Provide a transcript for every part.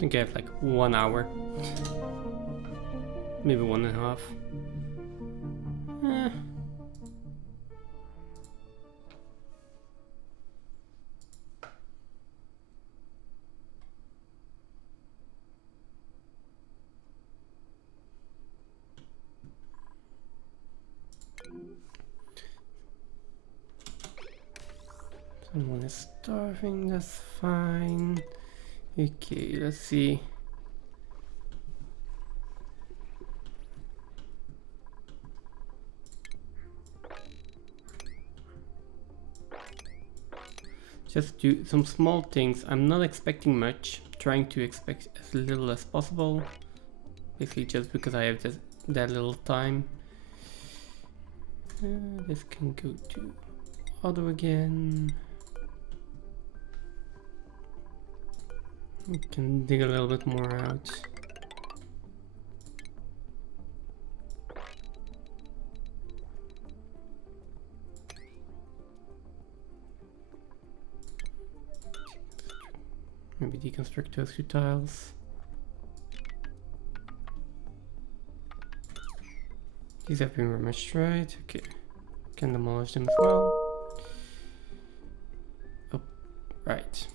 think I have like 1 hour. Maybe 1.5. Someone is starving, that's fine. Okay, let's see. Just do some small things. I'm not expecting much, trying to expect as little as possible. Basically just because I have that little time. This can go to auto again. We can dig a little bit more out. Maybe deconstruct those 2 tiles. These have been rematched, right? Okay. Can demolish them as well. Oh, right.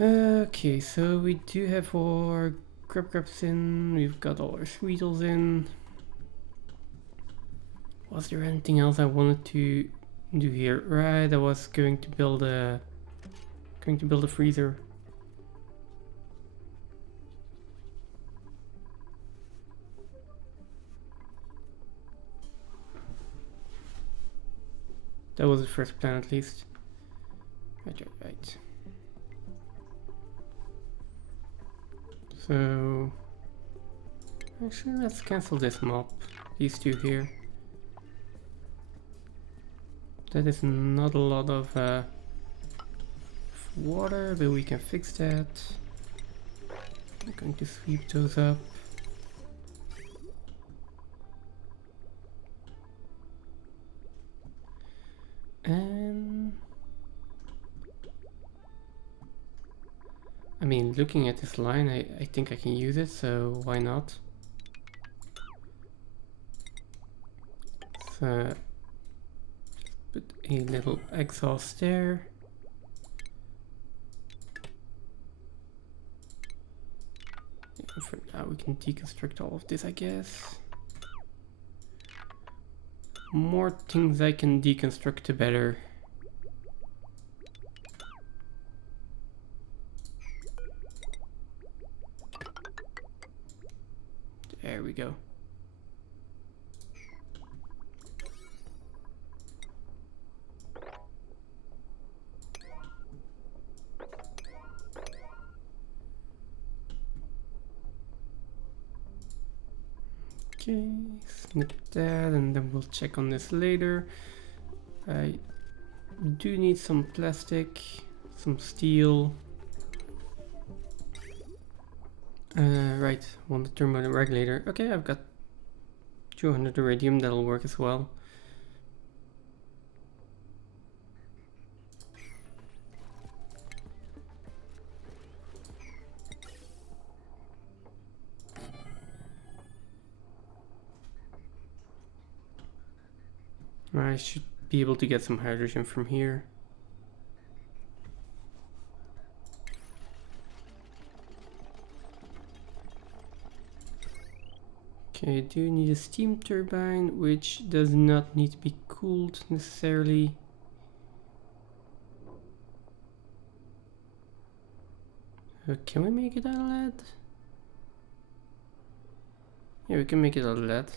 Okay, so we do have our grubs in, we've got all our sweetles in. Was there anything else I wanted to do here? Right, I was going to build a freezer. That was the first plan at least. Right. So actually let's cancel this mob, these 2 here. That is not a lot of water, but we can fix that. I'm going to sweep those up. And I mean, looking at this line, I think I can use it, so why not? So put a little exhaust there. And for now we can deconstruct all of this, I guess. More things I can deconstruct, the better. There we go. Okay, snip that and then we'll check on this later. I do need some plastic, some steel. Right, want the thermoregulator. Okay, I've got 200 iridium, that'll work as well. I should be able to get some hydrogen from here. Okay, I do need a steam turbine, which does not need to be cooled necessarily. Can we make it out of lead? Yeah, we can make it out of lead.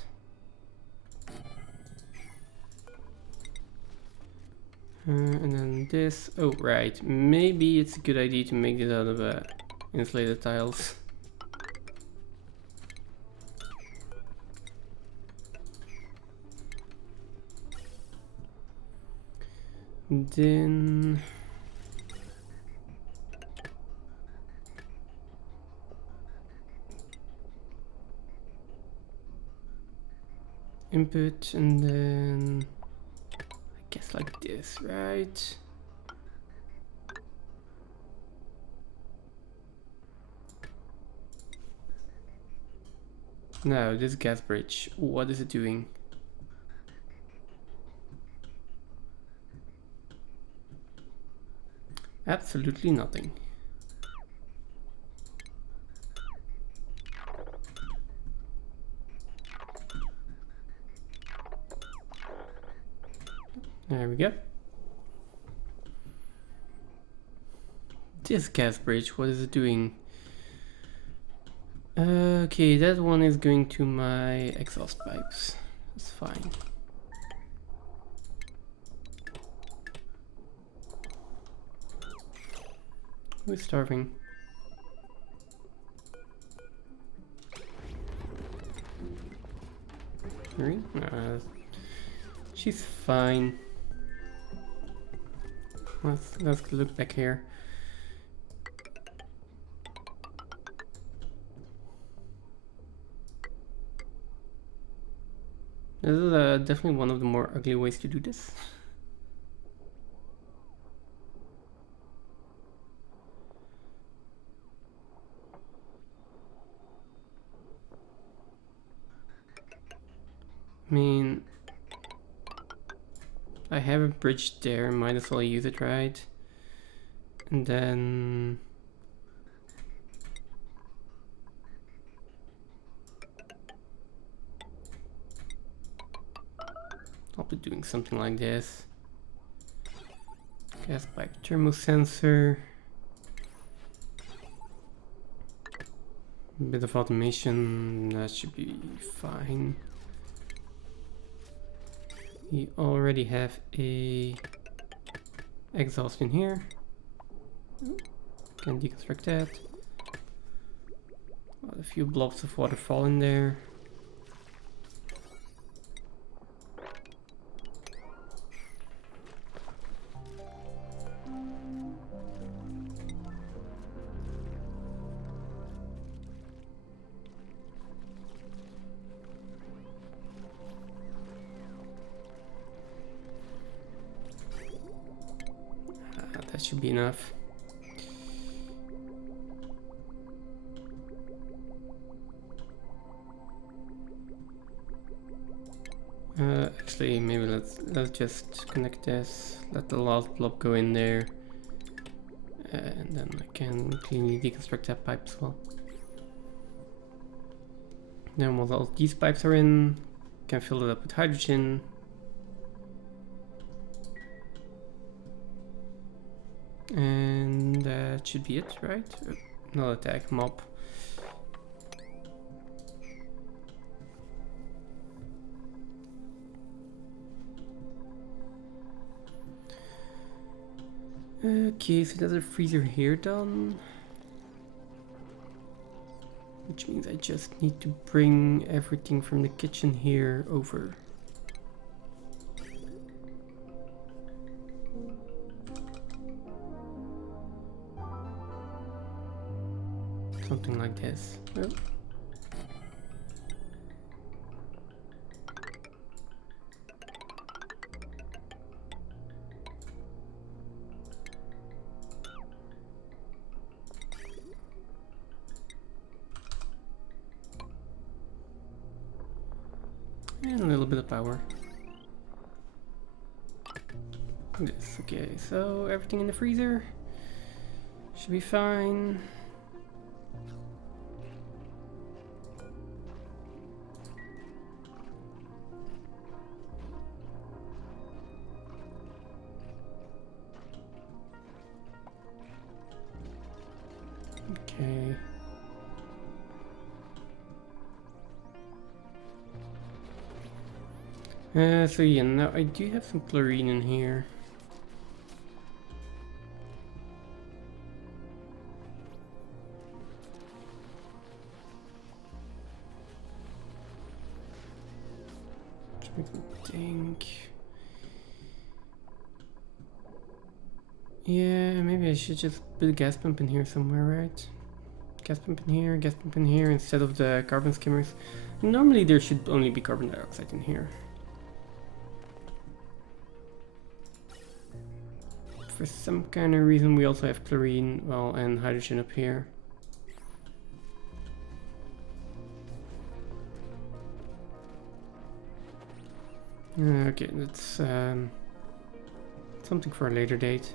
And then this, oh right, maybe it's a good idea to make this out of insulated tiles. Then input, and then I guess like this, right? Now this gas bridge, what is it doing? Absolutely nothing. There we go. This gas bridge, what is it doing? Okay, that one is going to my exhaust pipes. That's fine. We're starving. Really? She's fine. Let's look back here. This is definitely one of the more ugly ways to do this. I mean, I have a bridge there, might as well use it, right? And then I'll be doing something like this. Gas pipe thermosensor. A bit of automation, that should be fine. We already have a exhaust in here. Can deconstruct that. A few blobs of water fall in there. That should be enough. Actually, maybe let's just connect this. Let the last blob go in there, and then I can cleanly deconstruct that pipe as well. Then once all these pipes are in, can fill it up with hydrogen. And that should be it, right? No attack, mob. Okay, so there's a freezer here done. Which means I just need to bring everything from the kitchen here over. Something like this. Oh. And a little bit of power. This, okay, so everything in the freezer should be fine. Okay. So yeah, now I do have some chlorine in here. Which makes me think. Yeah, maybe I should just put a gas pump in here somewhere, right? gas pump in here instead of the carbon skimmers. Normally there should only be carbon dioxide in here. For some kind of reason we also have chlorine, well, and hydrogen up here. Okay, that's something for a later date.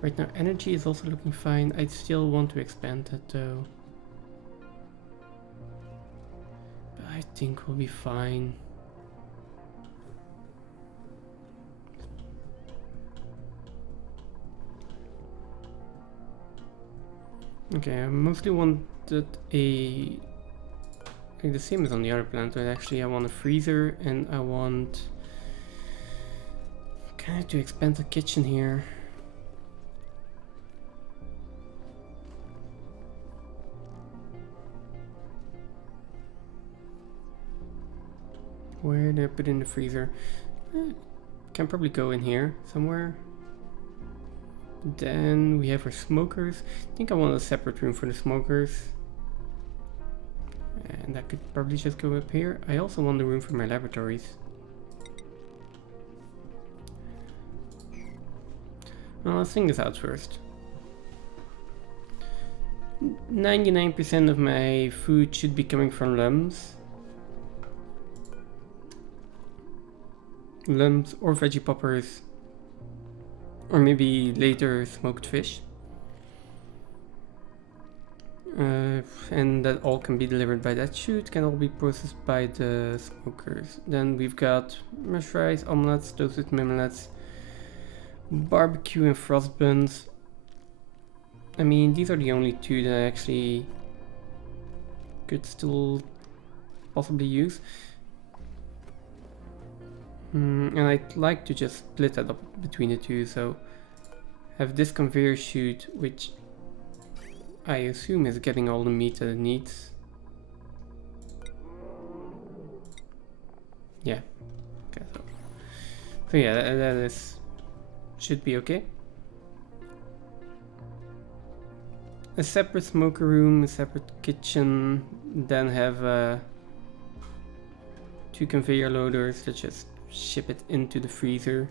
Right now energy is also looking fine. I still want to expand that though. But I think we'll be fine. Okay, I mostly wanted a... like the same as on the other planet, but actually I want a freezer and I want... kind of to expand the kitchen here. Where do I put in the freezer? Can probably go in here somewhere. Then we have our smokers. I think I want a separate room for the smokers. And that could probably just go up here. I also want the room for my laboratories. Well, let's think this out first. 99% of my food should be coming from lumps. Lumps or veggie poppers, or maybe later smoked fish. And that all can be delivered by that chute, can all be processed by the smokers. Then we've got mush rice, omelets, toasted mimolets, barbecue and frost buns. I mean, these are the only two that I actually could still possibly use. And I'd like to just split that up between the two, so have this conveyor chute, which I assume is getting all the meat that it needs. Yeah. Okay, so yeah, that is should be okay. A separate smoker room, a separate kitchen, then have 2 conveyor loaders that just ship it into the freezer.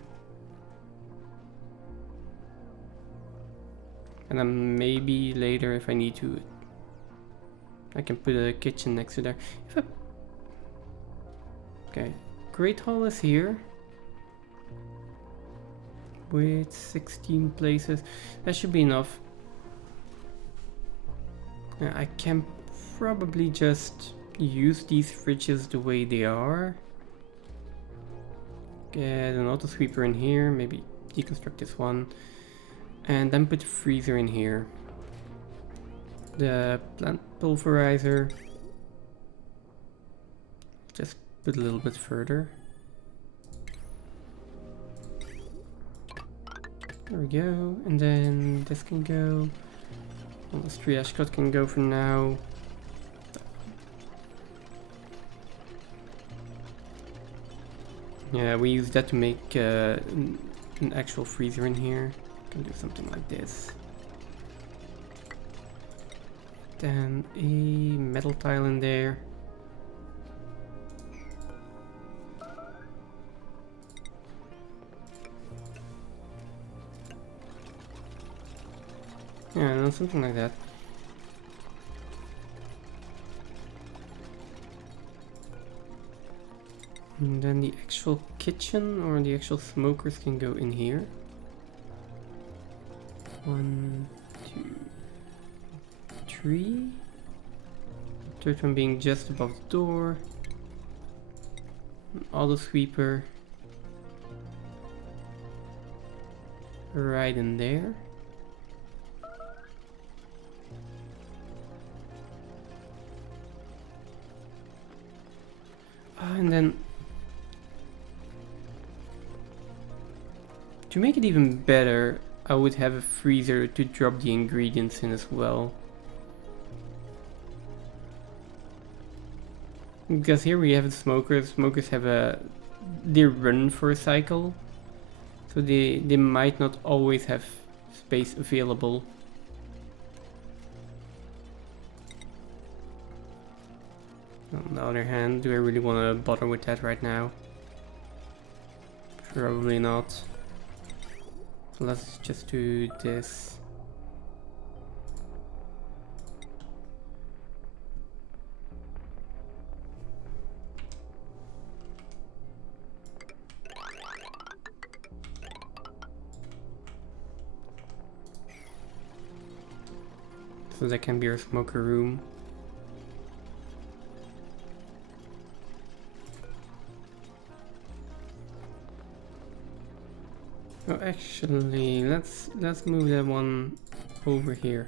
And then maybe later, if I need to, I can put a kitchen next to there. Okay, Great Hall is here with 16 places. That should be enough. I can probably just use these fridges the way they are. Get an auto sweeper in here, maybe deconstruct this one, and then put the freezer in here. The plant pulverizer, just put a little bit further. There we go, and then this can go. Well, this triage cut can go for now. Yeah, we use that to make an actual freezer in here. Can do something like this. Then a metal tile in there. Yeah, no, something like that. And then the actual kitchen or the actual smokers can go in here. 1, 2, 3. Third one being just above the door. An auto sweeper right in there. And then to make it even better, I would have a freezer to drop the ingredients in as well. Because here we have the smokers. Smokers have they run for a cycle, so they might not always have space available. On the other hand, do I really want to bother with that right now? Probably not. So let's just do this. So that can be our smoker room. Oh, actually, let's move that one over here.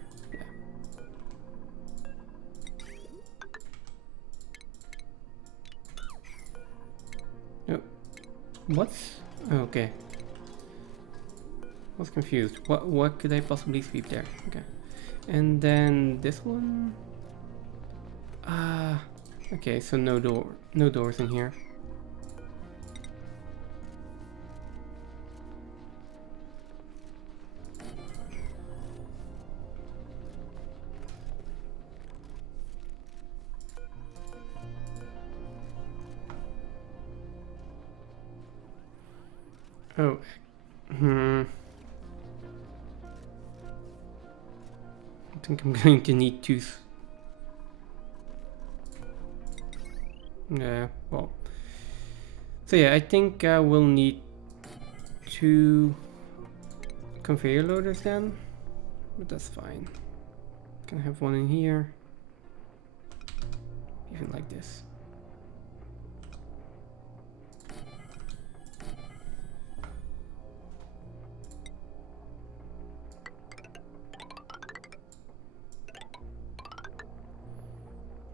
Yeah. Oh, what? Okay. I was confused. What could I possibly sweep there? Okay. And then this one. Okay. So no doors in here. Oh. I think I'm going to need two. Yeah, well. So yeah, I think we'll need 2 conveyor loaders then. But that's fine. Can I have one in here? Even like this.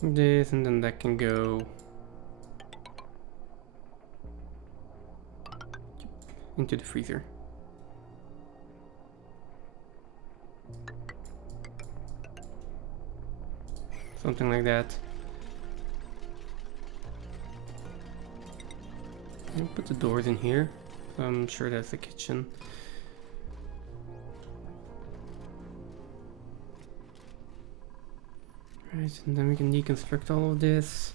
This, and then that can go into the freezer. Something like that. I'll put the doors in here. I'm sure that's the kitchen. Right, and then we can deconstruct all of this.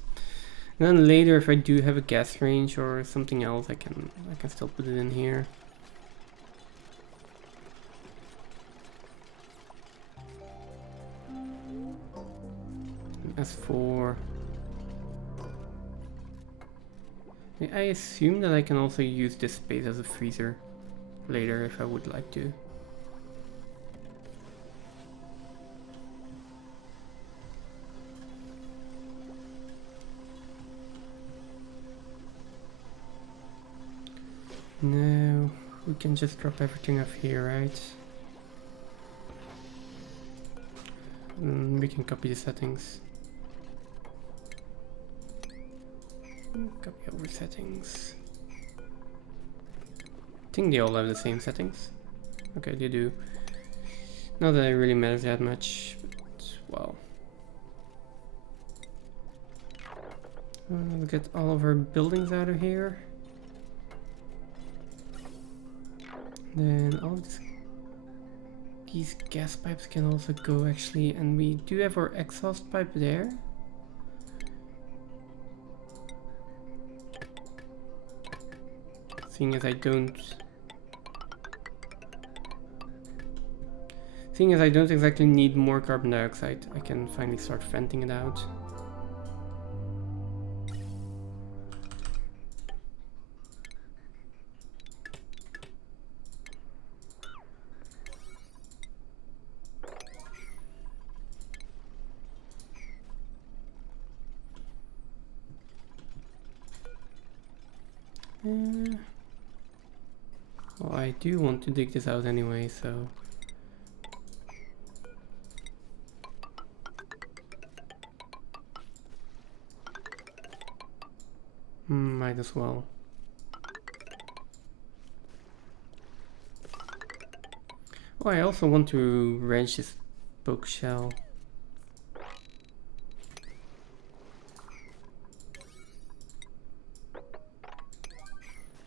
And then later, if I do have a gas range or something else, I can still put it in here. As for, I assume that I can also use this space as a freezer later if I would like to. No, we can just drop everything off here, right? And we can copy the settings. Copy over settings. I think they all have the same settings. Okay, they do. Not that it really matters that much, but well. Let's get all of our buildings out of here. Then all of these gas pipes can also go actually, and we do have our exhaust pipe there. Seeing as I don't exactly need more carbon dioxide, I can finally start venting it out. Well, I do want to dig this out anyway, so might as well. Oh, I also want to wrench this spoke shell.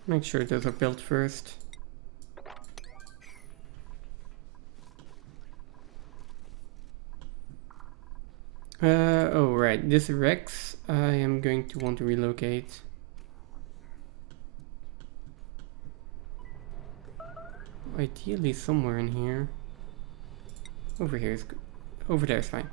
Make sure those are built first. Oh right, this Rex I am going to want to relocate. Ideally somewhere in here. Over here is good. Over there is fine.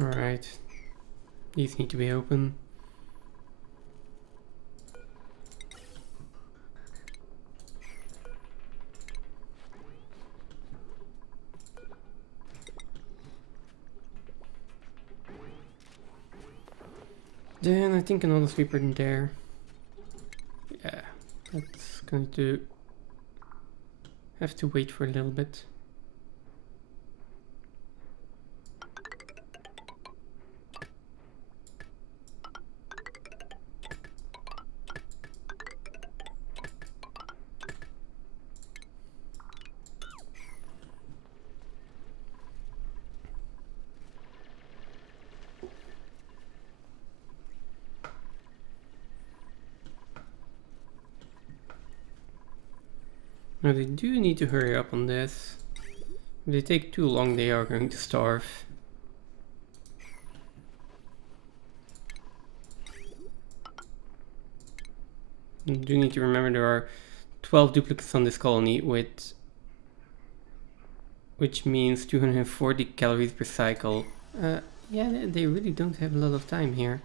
Alright. These need to be open. Then I think another sleeper in there. Yeah, that's going to have to wait for a little bit. Now they do need to hurry up on this. If they take too long, they are going to starve. You do need to remember there are 12 duplicates on this colony, which means 240 calories per cycle. Yeah, they really don't have a lot of time here.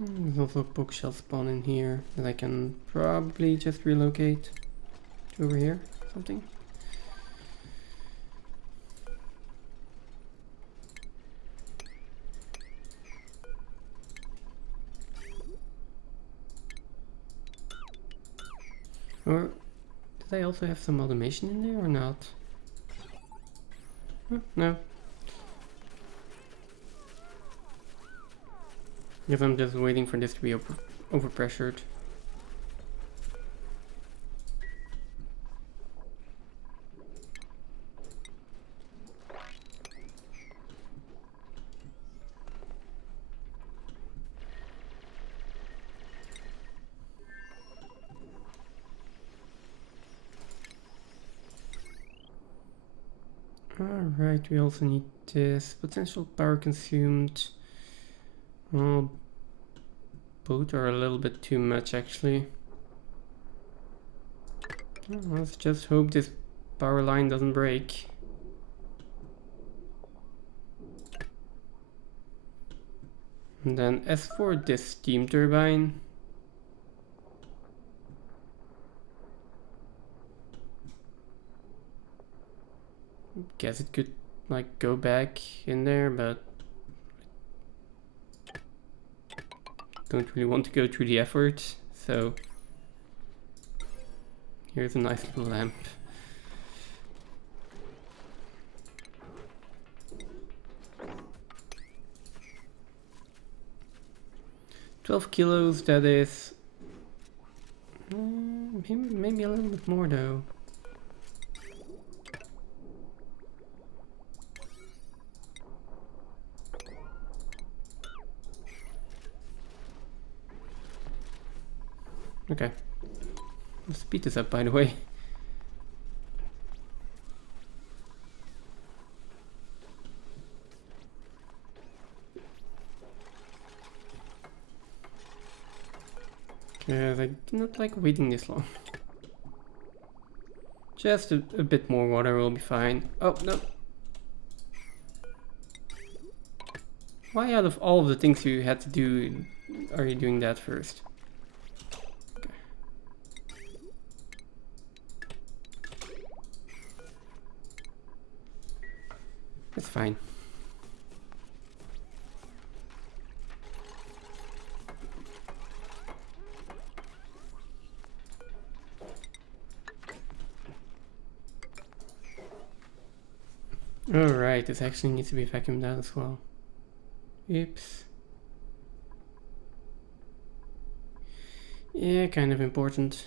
There's also a bookshelf spawn in here that I can probably just relocate to over here, something. Or did I also have some automation in there or not? No. Because I'm just waiting for this to be overpressured. Alright, we also need this. Potential power consumed. Oh, both are a little bit too much actually. Let's just hope this power line doesn't break. And then as for this steam turbine, guess it could like go back in there, but don't really want to go through the effort, so here's a nice little lamp. $12 kilos, that is maybe a little bit more though. Okay, let's speed this up by the way. Yes, I do not like waiting this long. Just a bit more water will be fine. Oh, no. Why out of all of the things you had to do, are you doing that first? Okay. That's fine. Alright, this actually needs to be vacuumed out as well. Oops. Yeah, kind of important.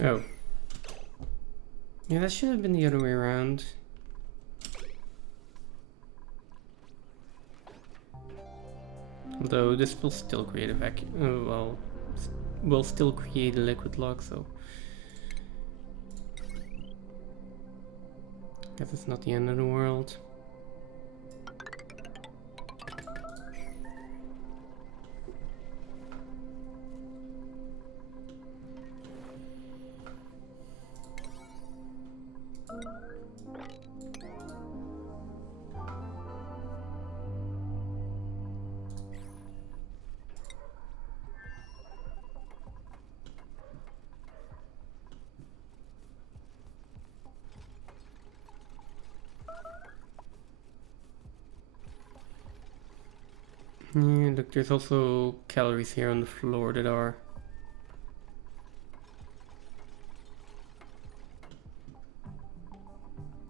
Oh. Yeah, that should have been the other way around. Although this will still create a vacuum. Oh, well, will still create a liquid lock, so. Guess it's not the end of the world. Yeah, look, there's also calories here on the floor that are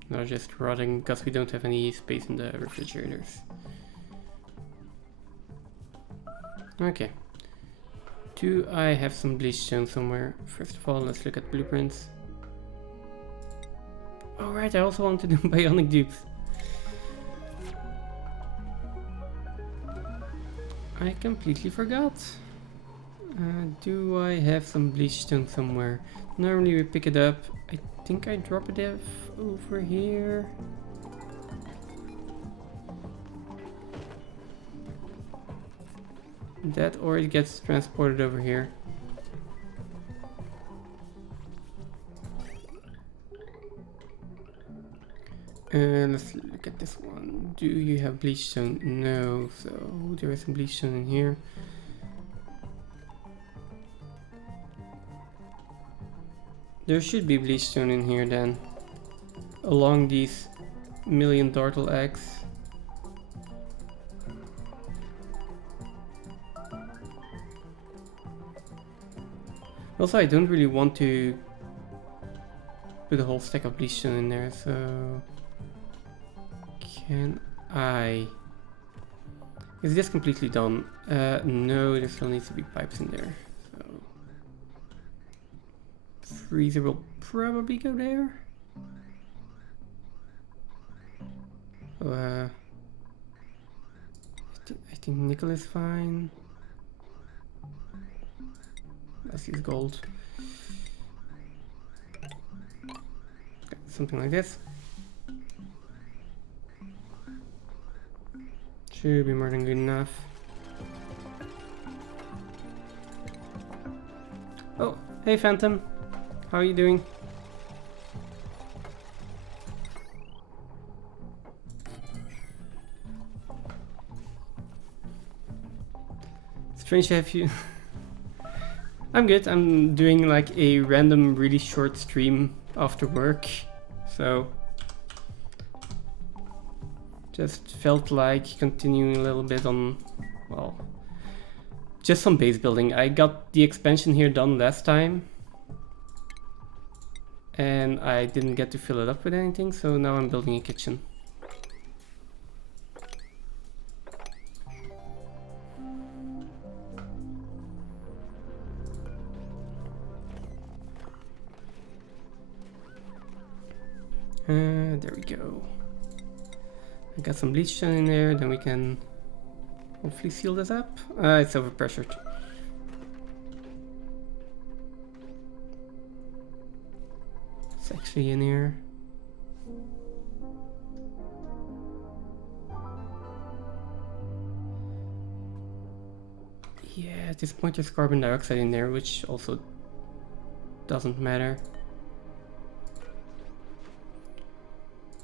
not just rotting because we don't have any space in the refrigerators. Okay. Do I have some bleach stone somewhere? First of all, let's look at blueprints. Oh right, I also want to do bionic dupes. I completely forgot. Do I have some bleach stone somewhere? Normally we pick it up. I think I drop it over here. That or it gets transported over here. Let's look at this one. Do you have bleach stone? No, so there is some bleach stone in here. There should be bleach stone in here then, along these million dartle eggs. Also, I don't really want to put a whole stack of bleach stone in there, so can I? Is this completely done? No, there still needs to be pipes in there. So freezer will probably go there. I think nickel is fine. Let's use gold. Okay, something like this. Should be more than good enough. Oh, hey Phantom. How are you doing? Strange to have you. I'm good. I'm doing like a random really short stream after work. So just felt like continuing a little bit on, well, just some base building. I got the expansion here done last time and I didn't get to fill it up with anything, so now I'm building a kitchen. There we go. I got some bleach stone in there, then we can hopefully seal this up. It's overpressured. It's actually in here. Yeah, at this point there's carbon dioxide in there, which also doesn't matter.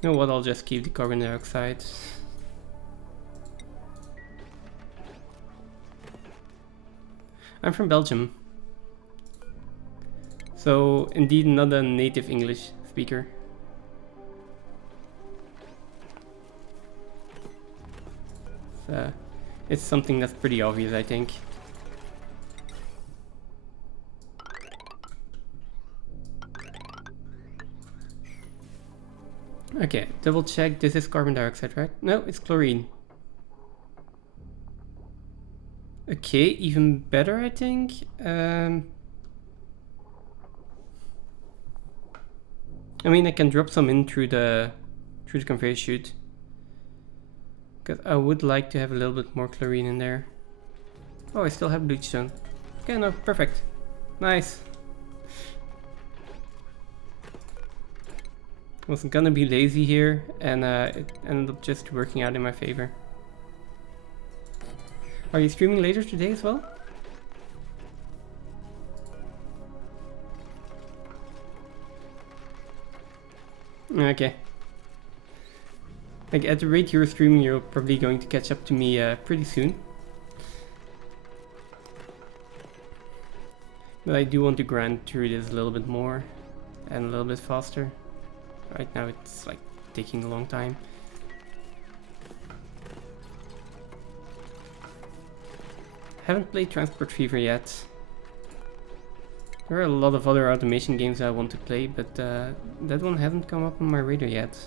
You know what, I'll just keep the carbon dioxide. I'm from Belgium. So, indeed not a native English speaker. It's something that's pretty obvious, I think. Okay, double check, this is carbon dioxide, right? No, it's chlorine. Okay, even better, I think. I mean, I can drop some in through the conveyor chute. Because I would like to have a little bit more chlorine in there. Oh, I still have bleachstone. Okay, no, perfect. Nice. I was gonna be lazy here, and it ended up just working out in my favor. Are you streaming later today as well? Okay. Like, at the rate you're streaming, you're probably going to catch up to me pretty soon. But I do want to grind through this a little bit more and a little bit faster. Right now it's like taking a long time. Haven't played Transport Fever yet. There are a lot of other automation games I want to play, but that one hasn't come up on my radar yet.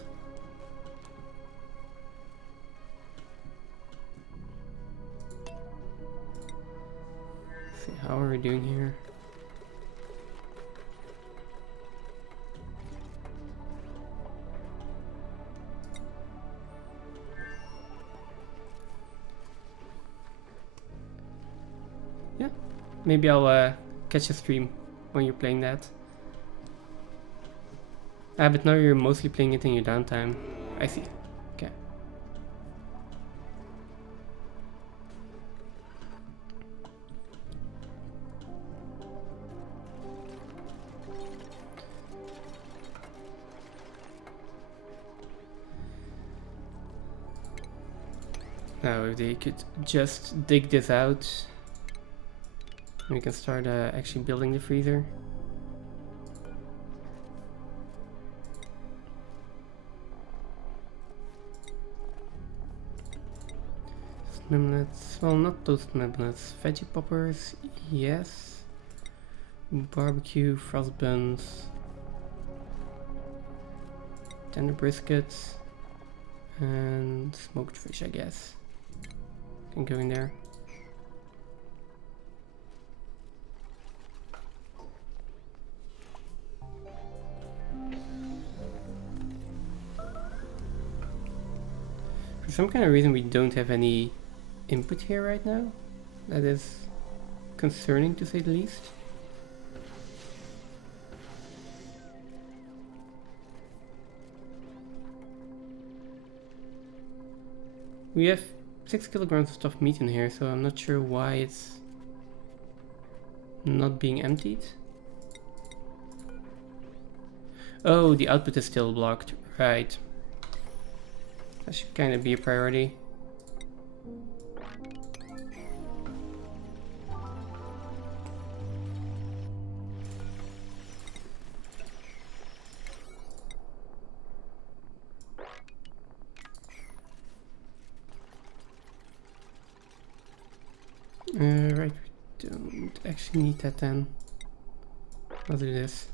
Let's see, how are we doing here? Yeah, maybe I'll catch a stream when you're playing that. Ah, but now you're mostly playing it in your downtime. I see. Okay. Now, if they could just dig this out, we can start actually building the freezer. Mimlets, well, not toast mimlets. Veggie poppers, yes. Barbecue, frost buns, tender briskets, and smoked fish, I guess. Can go in there. For some kind of reason we don't have any input here right now. That is concerning, to say the least. We have 6 kilograms of stuffed meat in here, so I'm not sure why it's not being emptied. Oh, the output is still blocked, right. That should kind of be a priority. Right, we don't actually need that then. I'll do this.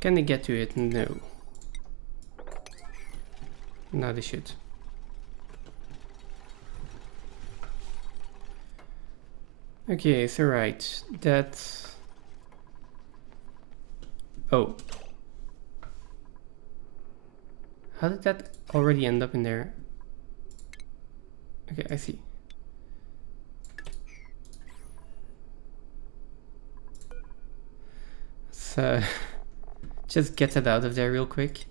Can they get to it? No. Now they should. Okay, so right, that's... Oh. How did that already end up in there? Okay, I see. So just get it out of there real quick.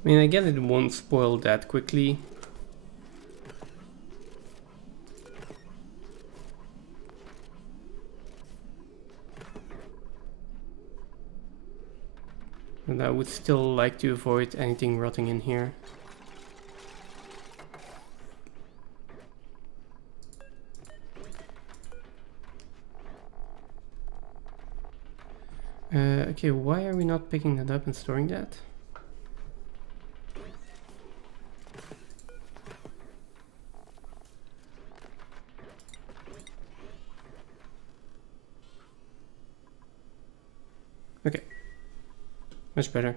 I mean, I guess it won't spoil that quickly. But I would still like to avoid anything rotting in here. Okay, why are we not picking that up and storing that? Okay, much better.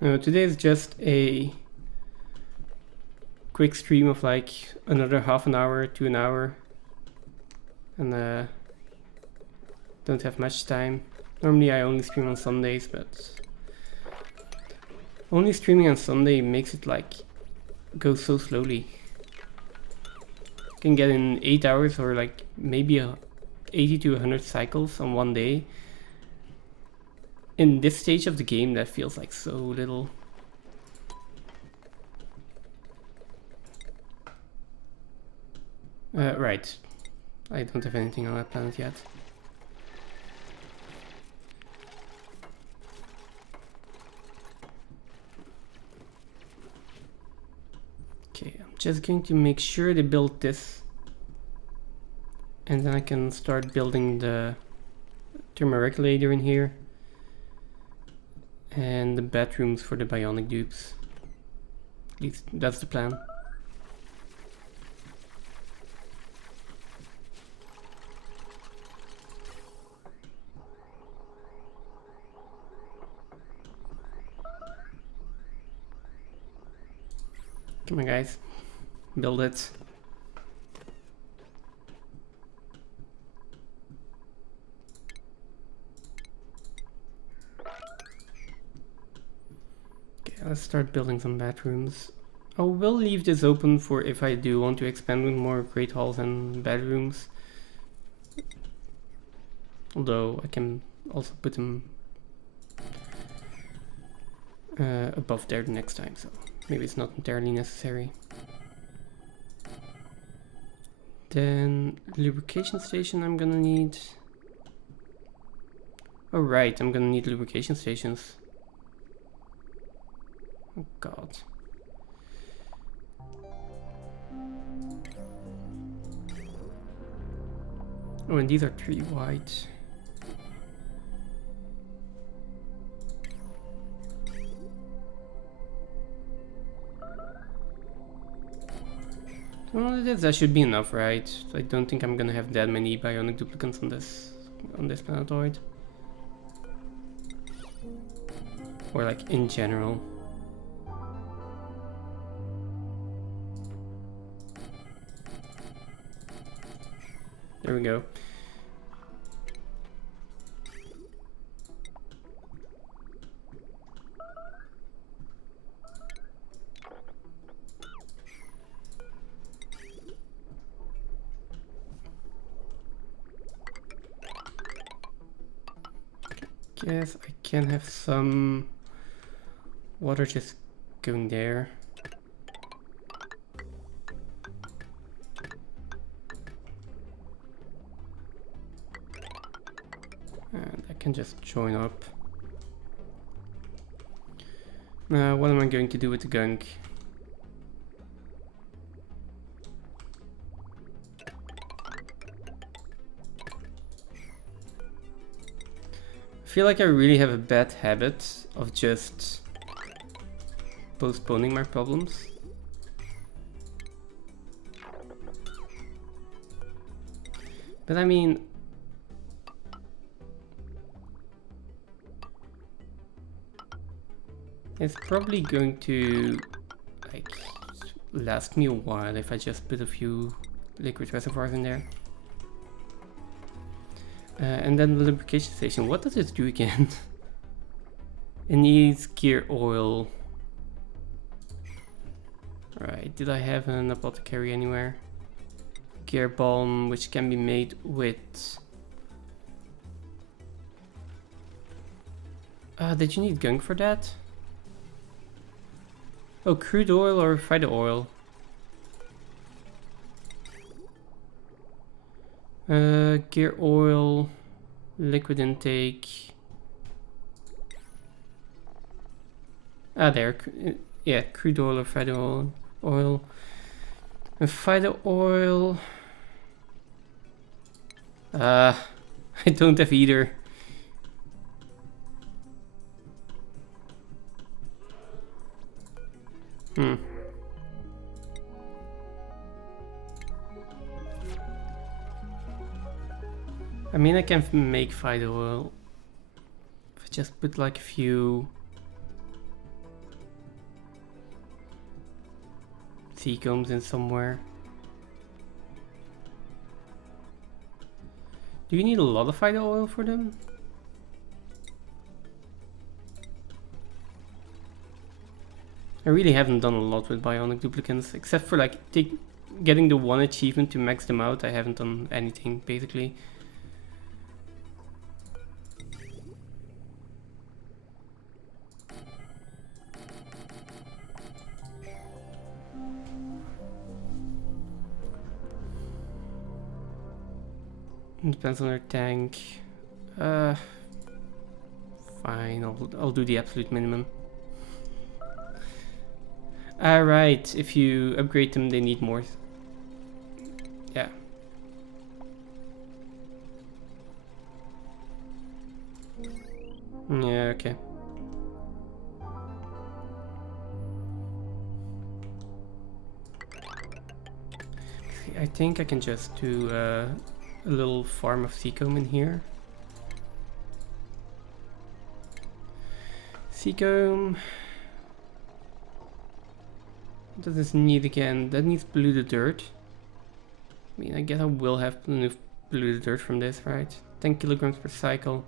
Today is just a quick stream of like another half an hour to an hour, and don't have much time. Normally I only stream on Sundays, but only streaming on Sunday makes it like go so slowly. Can get in 8 hours or like maybe 80 to 100 cycles on one day. In this stage of the game, that feels like so little. Right. I don't have anything on that planet yet. Okay, I'm just going to make sure they build this. And then I can start building the thermoregulator in here. And the bedrooms for the bionic dupes. At least that's the plan. Come on, guys. Build it. Okay, let's start building some bedrooms. I will leave this open for if I do want to expand with more great halls and bedrooms. Although I can also put them above there the next time, so maybe it's not entirely necessary. Then lubrication station I'm gonna need. Oh right, I'm gonna need lubrication stations. Oh god. Oh, and these are 3 wide. Well, that should be enough, right? I don't think I'm gonna have that many bionic duplicants on this planetoid. Or like in general. There we go. Guess I can have some water just going there. And I can just join up. Now, what am I going to do with the gunk? I feel like I really have a bad habit of just postponing my problems. But I mean, it's probably going to like last me a while if I just put a few liquid reservoirs in there. And then the lubrication station, what does it do again? It needs gear oil. Right, did I have an apothecary anywhere? Gear balm, which can be made with... did you need gunk for that? Oh, crude oil or refined oil? Gear oil, liquid intake. There. Yeah, crude oil or refined oil. Refined oil. I don't have either. I mean, I can make fight oil if I just put like a few sea combs in somewhere. Do you need a lot of fight oil for them? I really haven't done a lot with bionic duplicants, except for like getting the one achievement to max them out. I haven't done anything basically. Depends on their tank. Fine, I'll do the absolute minimum. Right, if you upgrade them, they need more. Yeah. Yeah, okay. I think I can just do a little farm of seacomb in here. Seacomb. What does this need again? That needs polluted dirt. I mean, I guess I will have polluted dirt from this, right? 10 kilograms per cycle.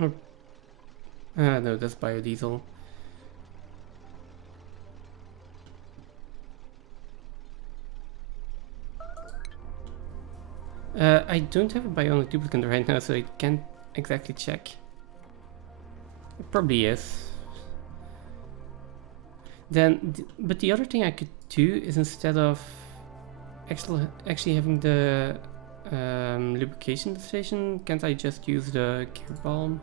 Oh. No, that's biodiesel. I don't have a bionic duplicant right now, so I can't exactly check. It probably is. Then, but the other thing I could do is instead of actually having the lubrication station, can't I just use the gear balm?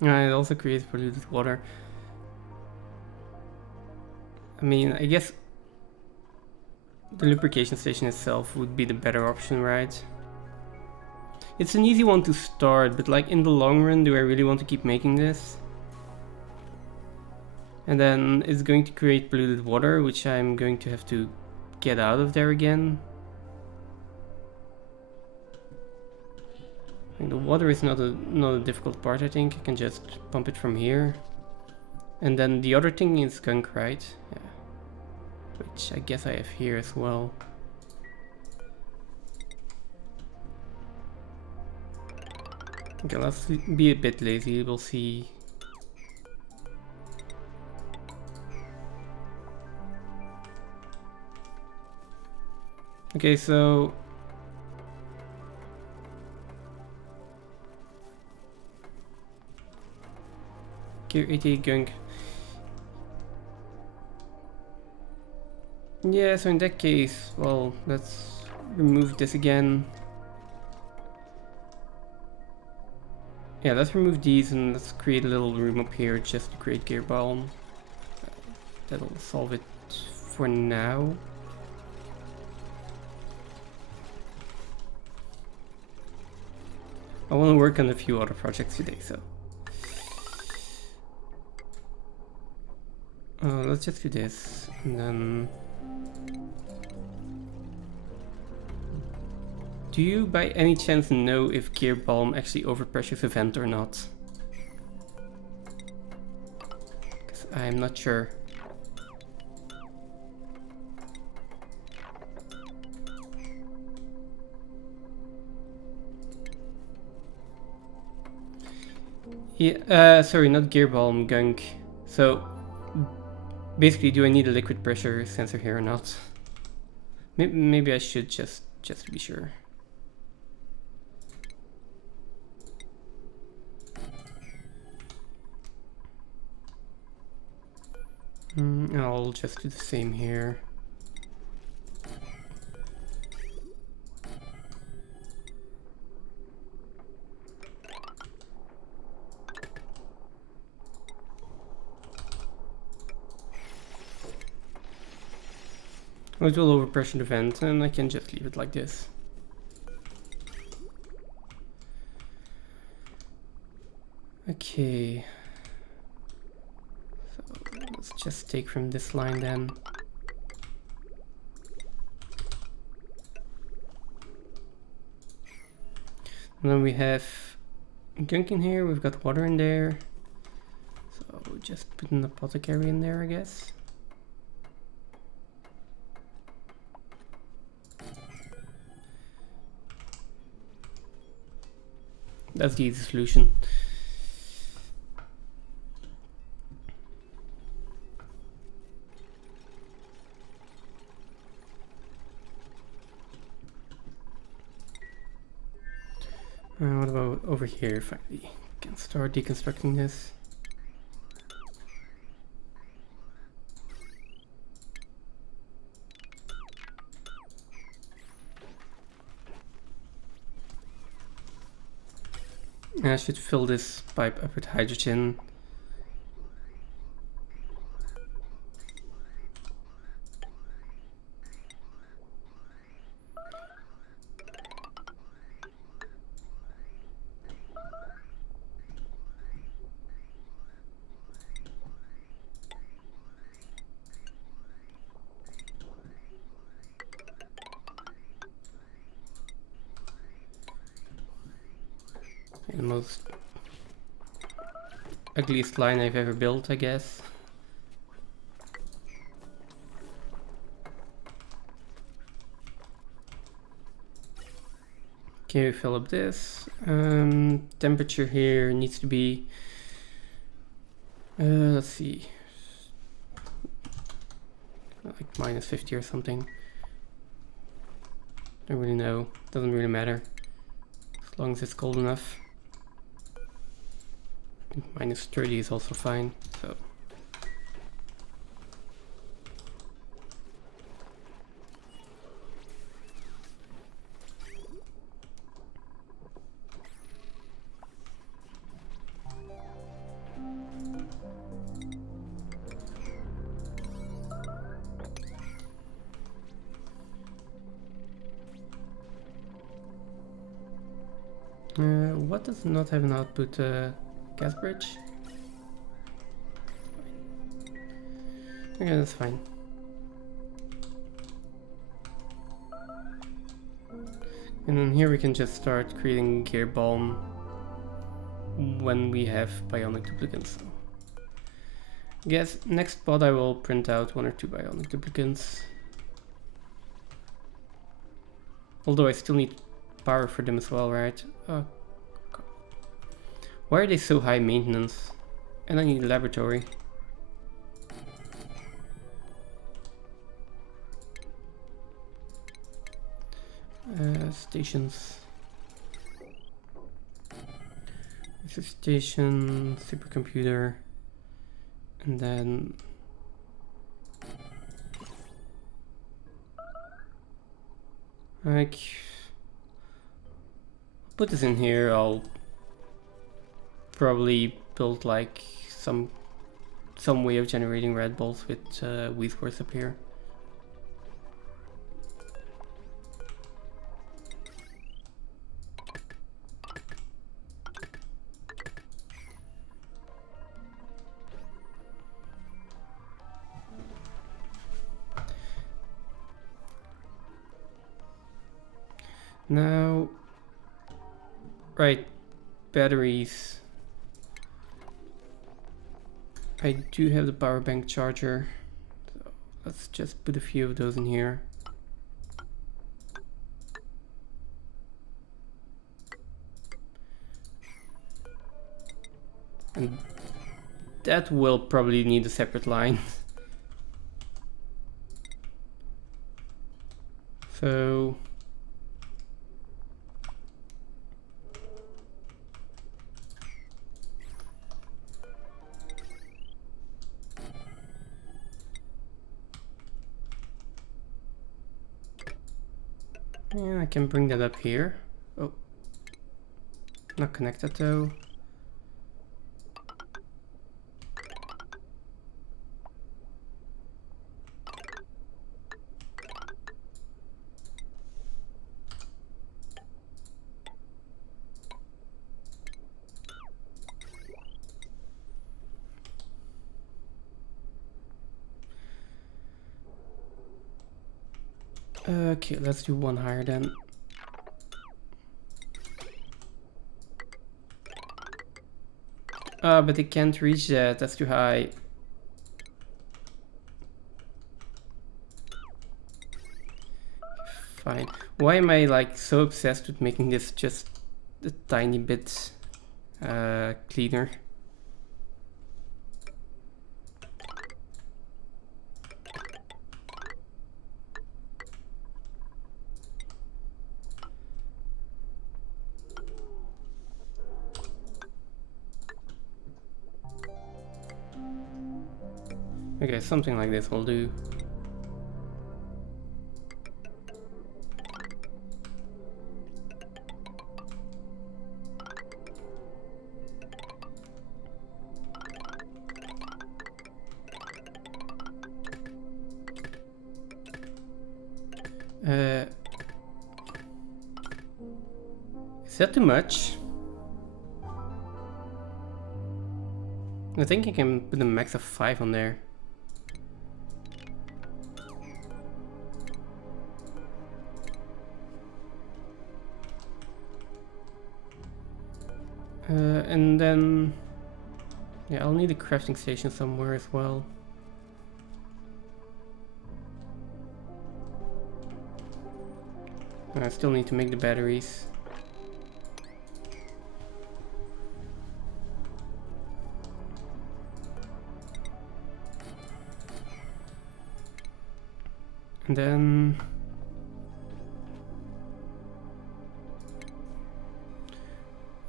It also creates polluted water. I mean, I guess the lubrication station itself would be the better option, right? It's an easy one to start, but like in the long run, do I really want to keep making this? And then it's going to create polluted water, which I'm going to have to get out of there again. Like the water is not a difficult part, I think. I can just pump it from here. And then the other thing is gunk, right? Yeah. Which I guess I have here as well. Okay, let's be a bit lazy, we'll see. Okay, so gear 88 gunk. Yeah, so in that case, well, let's remove this again. Yeah, let's remove these and let's create a little room up here just to create gear balm. That'll solve it for now. I want to work on a few other projects today, so let's just do this, and then do you by any chance know if gear balm actually overpressures a vent or not? Because I'm not sure. Yeah, sorry, not gear balm, gunk. So basically, do I need a liquid pressure sensor here or not? Maybe I should just to be sure. I'll just do the same here. It will overpressure the vent, and I can just leave it like this. Okay. So let's just take from this line then. And then we have gunk in here, we've got water in there. So we'll just put an apothecary in there, I guess. That's the easy solution. What about over here? Finally, can start deconstructing this. And I should fill this pipe up with hydrogen. The most ugliest line I've ever built, I guess. Okay, we fill up this. Temperature here needs to be, let's see, like -50 or something. Don't really know, doesn't really matter, as long as it's cold enough. -30 is also fine, so. What does not have an output? Gas bridge? Okay, that's fine. And then here we can just start creating gear balm when we have bionic duplicants. I guess next pod I will print out 1 or 2 bionic duplicants. Although I still need power for them as well, right? Oh, God. Why are they so high maintenance? And I need a laboratory. Stations. This is station, supercomputer, and then like put this in here. I'll probably build like some way of generating red balls with wheat quartz up here. Now, right, batteries. I do have the power bank charger, so let's just put a few of those in here. And that will probably need a separate line. So yeah, I can bring that up here. Oh, not connected though. Okay, let's do one higher then. But they can't reach that, that's too high. Fine. Why am I like so obsessed with making this just a tiny bit cleaner? Okay, something like this will do. Is that too much? I think I can put a max of 5 on there. And then, yeah, I'll need a crafting station somewhere as well. And I still need to make the batteries. And then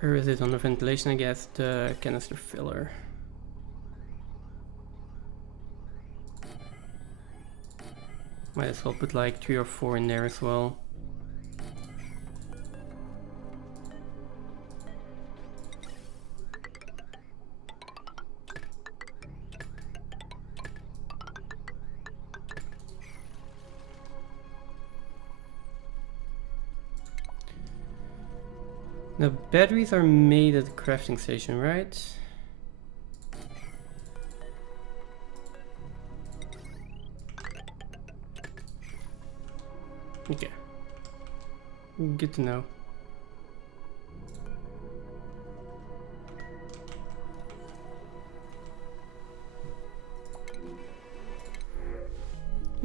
where is it on the ventilation? I guess the canister filler. Might as well put like 3 or 4 in there as well. The batteries are made at the crafting station, right? Okay. Good to know.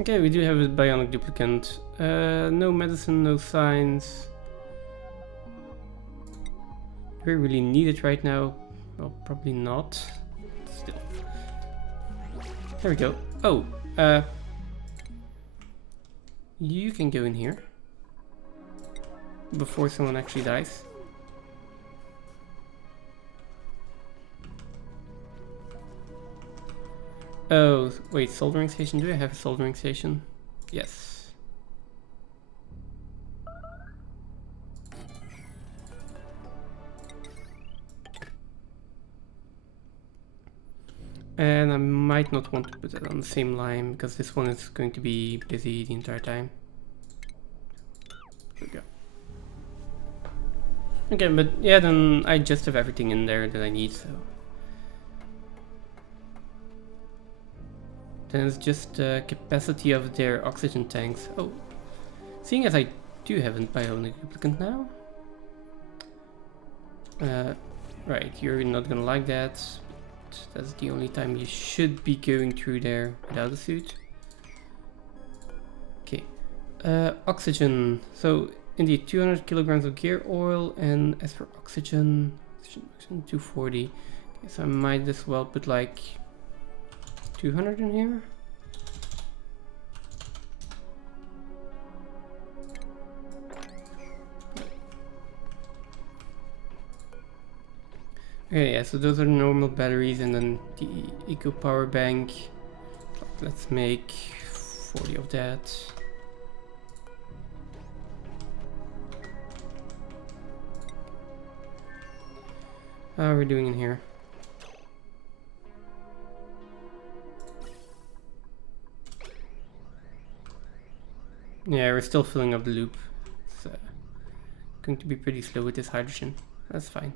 Okay, we do have a bionic duplicant. No medicine, no signs. Do we really need it right now? Well, probably not. Still. There we go. Oh, you can go in here before someone actually dies. Oh, wait, soldering station. Do I have a soldering station? Yes. And I might not want to put that on the same line because this one is going to be busy the entire time. There we go. Okay, but yeah, then I just have everything in there that I need, so. Then it's just capacity of their oxygen tanks. Oh, seeing as I do have a bionic replicant now. Right, you're not gonna like that. That's the only time you should be going through there without a suit. Okay, oxygen. So indeed, 200 kilograms of gear oil, and as for oxygen 240. Okay, so I might as well put like 200 in here. Okay, yeah, so those are normal batteries, and then the eco power bank. Let's make 40 of that. How are we doing in here? Yeah, we're still filling up the loop. It's going to be pretty slow with this hydrogen. That's fine.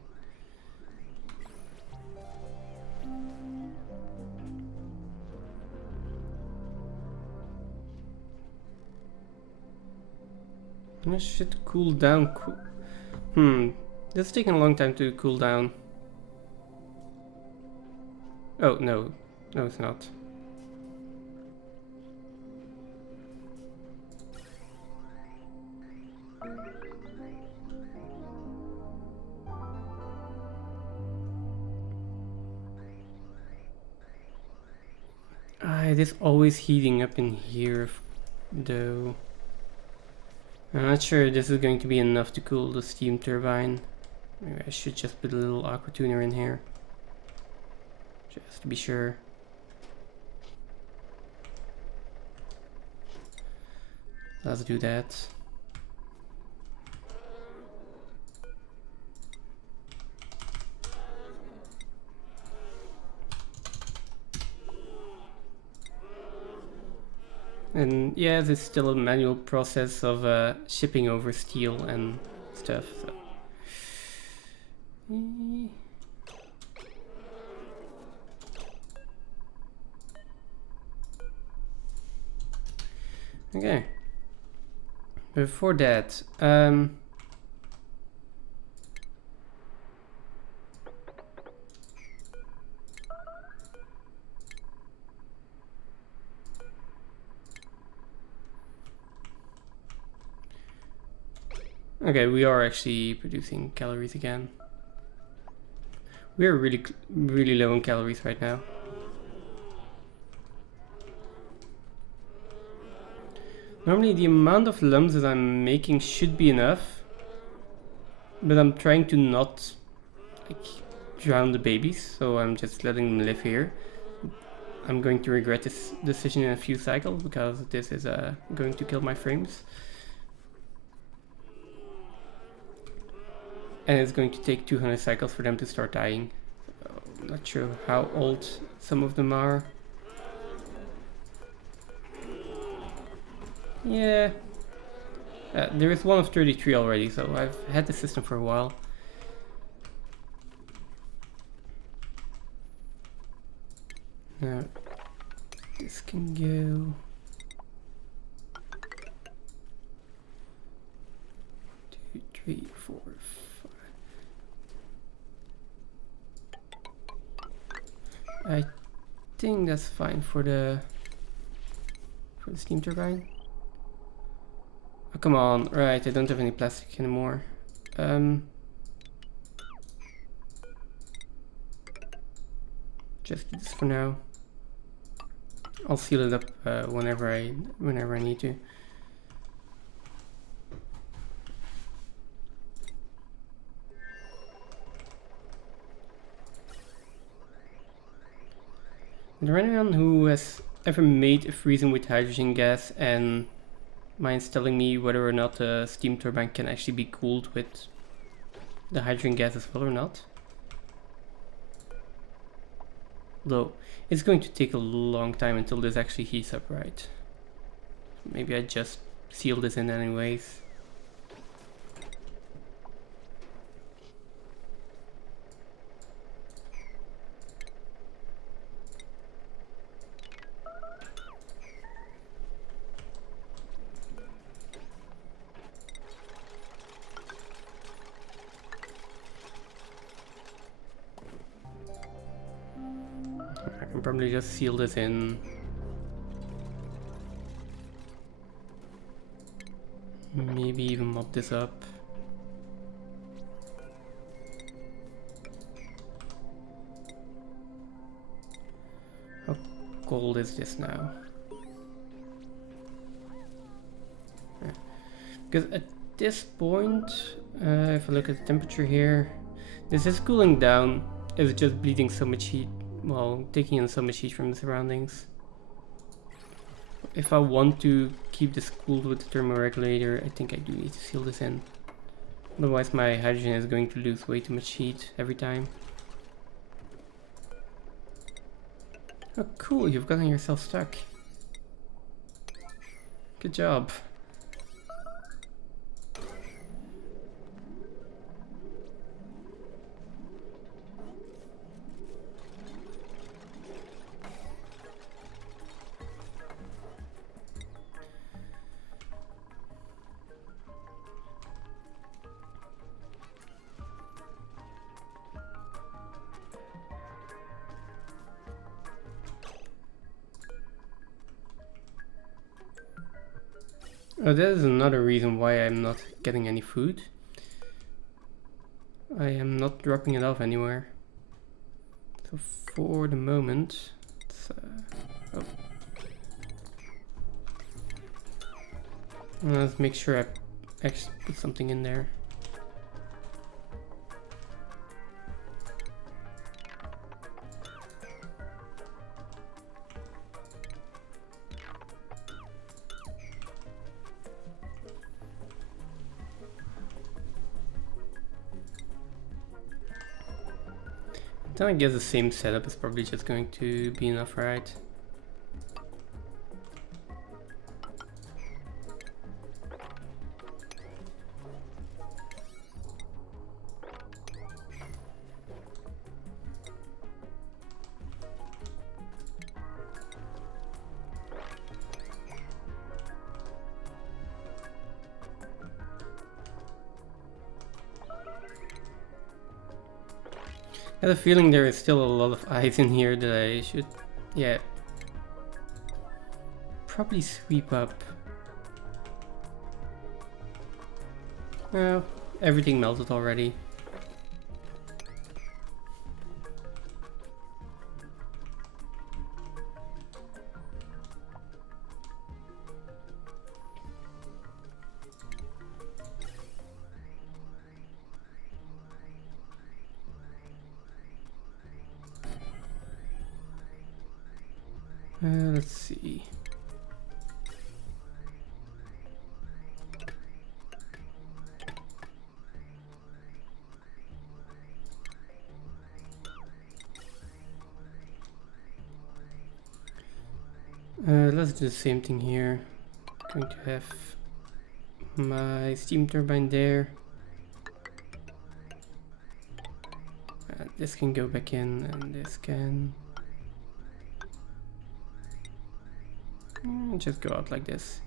This should cool down. This is taking a long time to cool down. Oh, no. No, it's not. It is always heating up in here, though. I'm not sure this is going to be enough to cool the steam turbine. Maybe I should just put a little aqua tuner in here, just to be sure. Let's do that. And yeah, there's still a manual process of shipping over steel and stuff. So. Okay. Before that, okay, we are actually producing calories again. We are really low on calories right now. Normally the amount of lumps that I'm making should be enough, but I'm trying to not like drown the babies, so I'm just letting them live here. I'm going to regret this decision in a few cycles because this is going to kill my frames. And it's going to take 200 cycles for them to start dying. I'm not sure how old some of them are. Yeah. There is one of 33 already, so I've had the system for a while. Now, this can go... 2, 3, 4, 5. I think that's fine for the steam turbine. Oh, come on, right, I don't have any plastic anymore. Just do this for now. I'll seal it up whenever I need to. Is there anyone who has ever made a freezing with hydrogen gas and minds telling me whether or not a steam turbine can actually be cooled with the hydrogen gas as well or not? Though it's going to take a long time until this actually heats up, right? Maybe I just seal this in anyways. I can probably just seal this in. Maybe even mop this up. How cold is this now? Yeah. Because at this point, if I look at the temperature here, this is cooling down. It's just bleeding so much heat, well, taking in so much heat from the surroundings. If I want to keep this cooled with the thermoregulator, I think I do need to seal this in. Otherwise my hydrogen is going to lose way too much heat every time. Oh cool, you've gotten yourself stuck. Good job. Oh, that is another reason why I'm not getting any food. I am not dropping it off anywhere. So for the moment, it's, oh. Let's make sure I actually put something in there. Then I guess the same setup is probably just going to be enough, right? I have a feeling there is still a lot of ice in here that I should, yeah, probably sweep up. Well, everything melted already. Let's see. Let's do the same thing here. I'm going to have my steam turbine there. This can go back in, and this can just go out like this.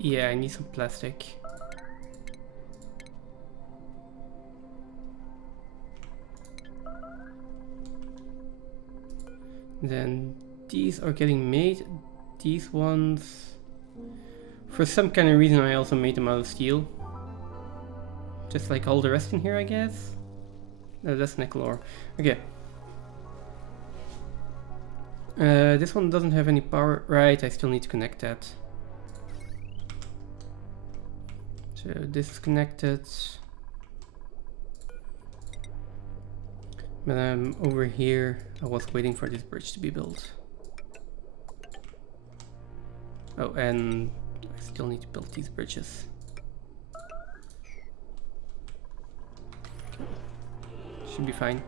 Yeah, I need some plastic. Then these are getting made. These ones, for some kind of reason, I also made them out of steel. Just like all the rest in here, I guess. No, that's nickel ore. Okay. This one doesn't have any power. Right, I still need to connect that. So this is connected. But I'm over here. I was waiting for this bridge to be built. Oh, and I still need to build these bridges. Should be fine.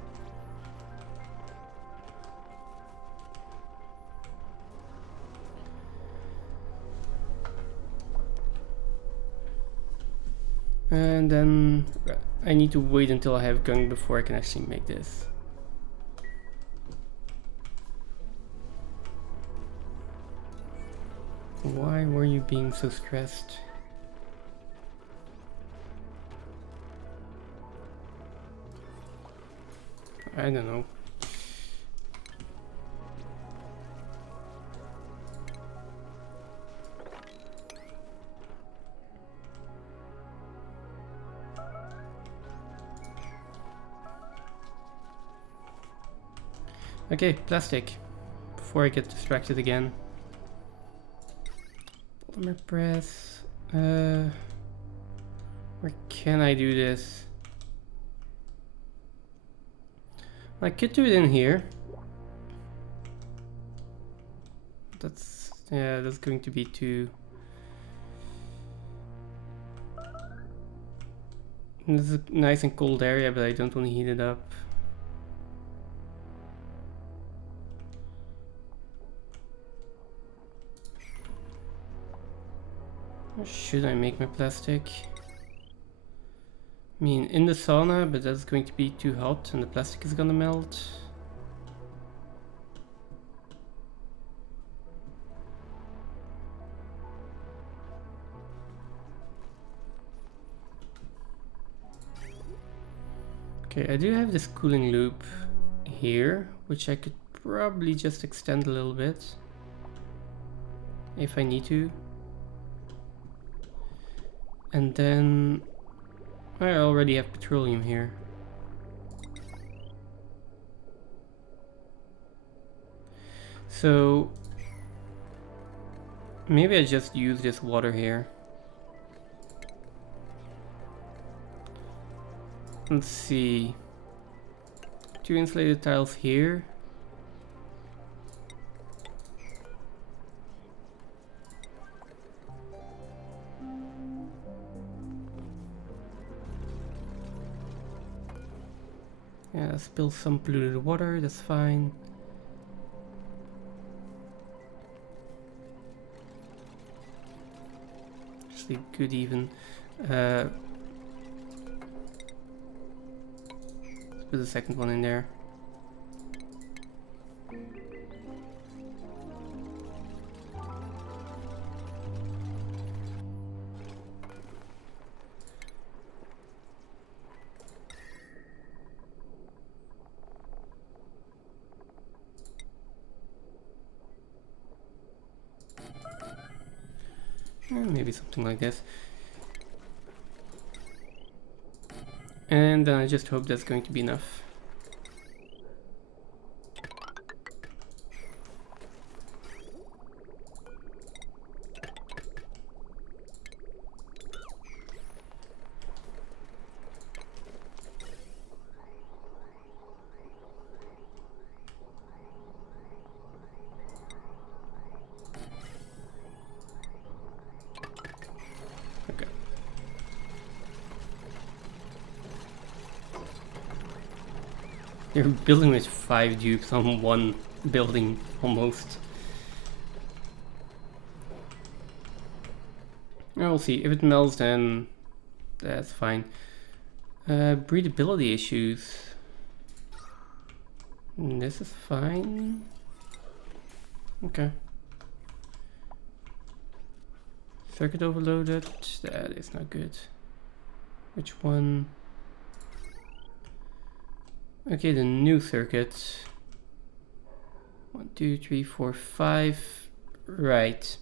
And then I need to wait until I have gung before I can actually make this. Why were you being so stressed? I don't know. Okay, plastic. Before I get distracted again. Polymer press. Where can I do this? I could do it in here. That's going to be too. This is a nice and cold area, but I don't want to heat it up. Or should I make my plastic? I mean, in the sauna, but that's going to be too hot and the plastic is gonna melt. Okay, I do have this cooling loop here, which I could probably just extend a little bit if I need to. And then I already have petroleum here. So maybe I just use this water here. Let's see. 2 insulated tiles here. Yeah, spill some polluted water, that's fine. Actually, good even. Let's put the second one in there. Maybe something like this. And then I just hope that's going to be enough. Okay. They're building with 5 dupes on one building, almost. We'll see. If it melts, then that's fine. Breathability issues. This is fine. Okay. Circuit overloaded. That is not good. Which one? Okay, the new circuit. 1, 2, 3, 4, 5. Right.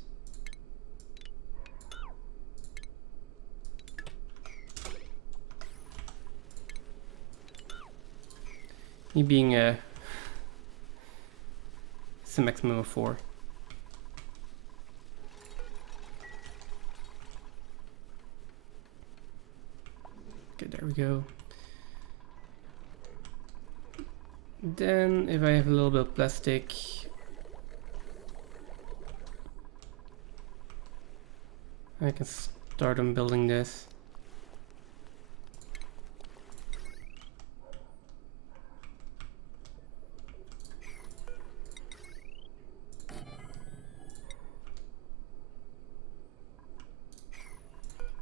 Me being it's a maximum of 4. Okay, there we go. Then if I have a little bit of plastic, I can start on building this.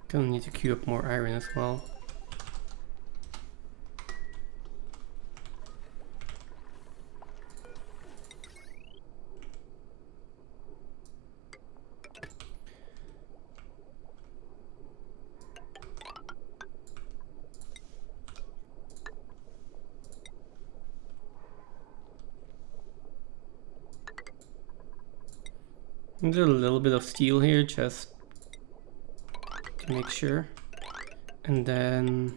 Gonna need to queue up more iron as well. Do a little bit of steel here just to make sure. And then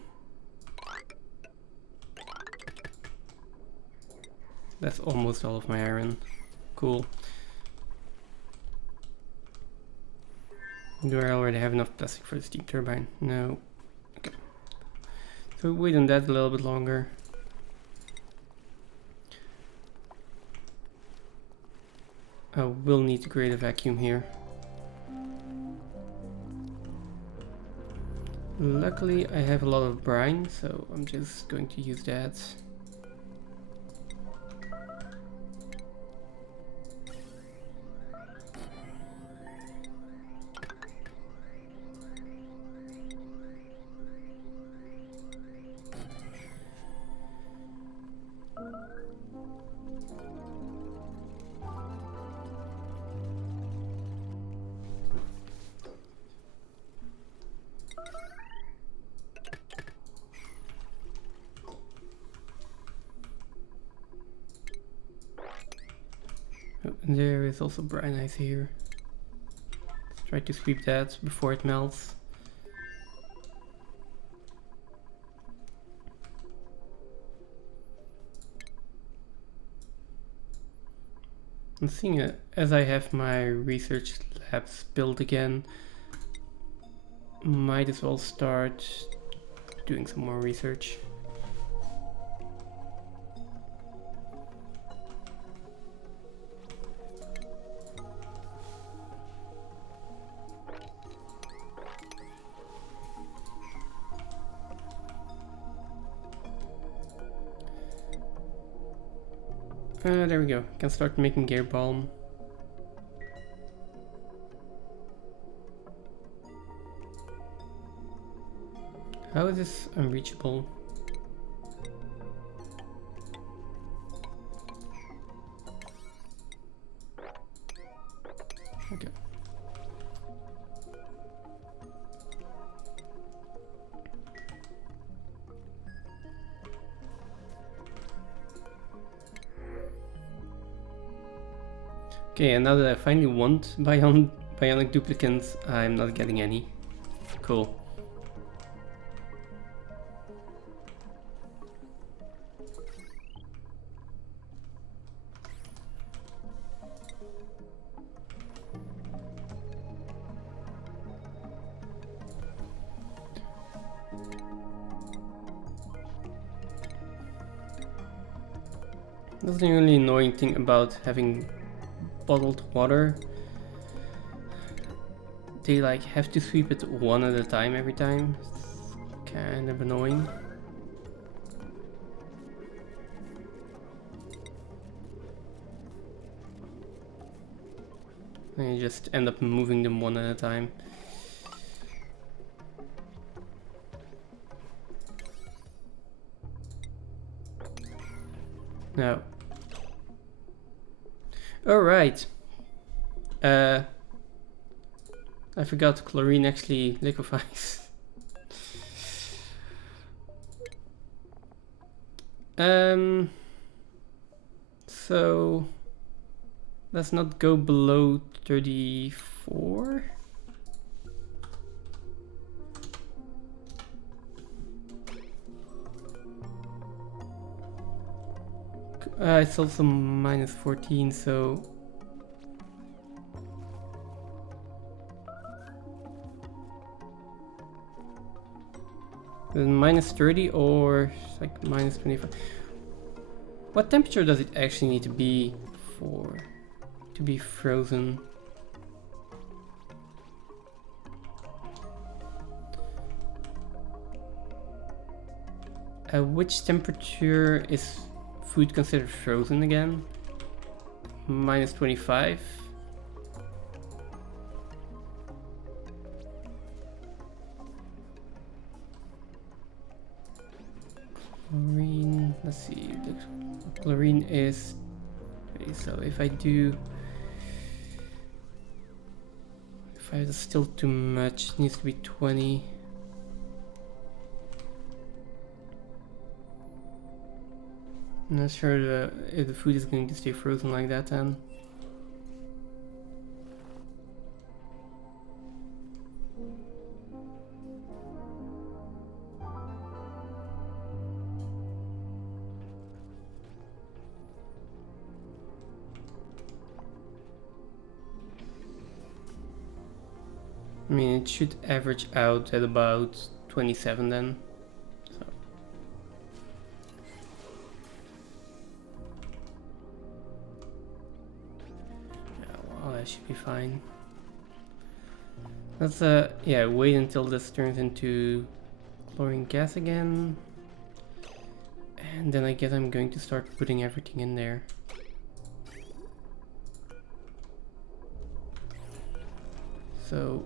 that's almost all of my iron. Cool. Do I already have enough plastic for the steam turbine? No. Okay. So wait on that a little bit longer. I will need to create a vacuum here. Luckily I have a lot of brine, so I'm just going to use that. Oh, and there is also brine ice here. Let's try to sweep that before it melts. I'm seeing it as I have my research labs built again. Might as well start doing some more research. There we go. Can start making gear balm. How is this unreachable? Okay. Okay, and now that I finally want bionic duplicants, I'm not getting any. Cool. That's the only annoying thing about having bottled water. They like have to sweep it one at a time every time. It's kind of annoying. And you just end up moving them one at a time. No. Alright. I forgot chlorine actually liquefies. So let's not go below 34. It's also minus 14, so minus 30 or like minus 25. What temperature does it actually need to be for to be frozen? Which temperature is food considered frozen again? Minus 25. Chlorine, let's see, the chlorine is, okay, so if I distill too much, it needs to be 20. I'm not sure if the food is going to stay frozen like that then. I mean, it should average out at about 27 then. So. Yeah, well, that should be fine. Let's yeah, wait until this turns into chlorine gas again. And then I guess I'm going to start putting everything in there. So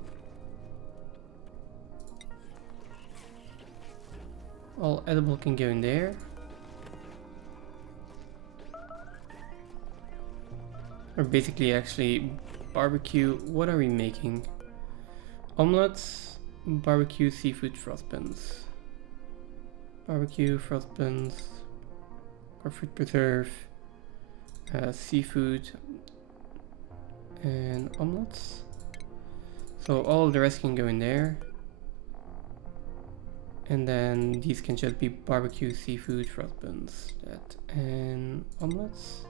all edible can go in there. Or basically actually barbecue. What are we making? Omelets, barbecue, seafood, frost buns. Barbecue, frost buns, or fruit preserve, seafood, and omelets. So all the rest can go in there. And then these can just be barbecue, seafood, frost buns, that, and omelets.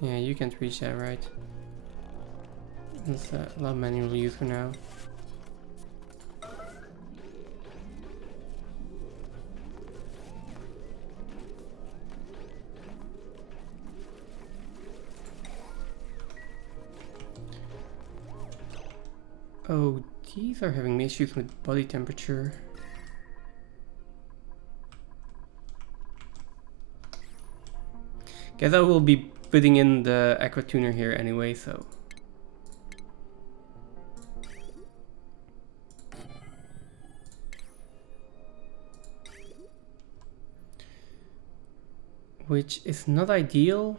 Yeah, you can't reach that, right? It's a lot of manual use for now. Oh, these are having issues with body temperature. Guess I will be putting in the aqua tuner here anyway, so. Which is not ideal.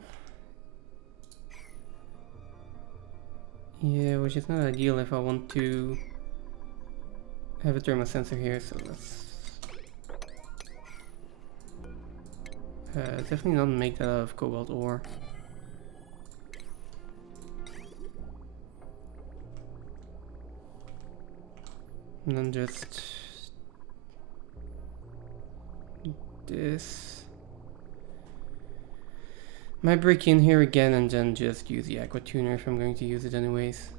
Yeah, which is not ideal if I want to have a thermal sensor here, so let's definitely not make that out of cobalt ore. And then just this. Might break in here again and then just use the aqua tuner if I'm going to use it anyways.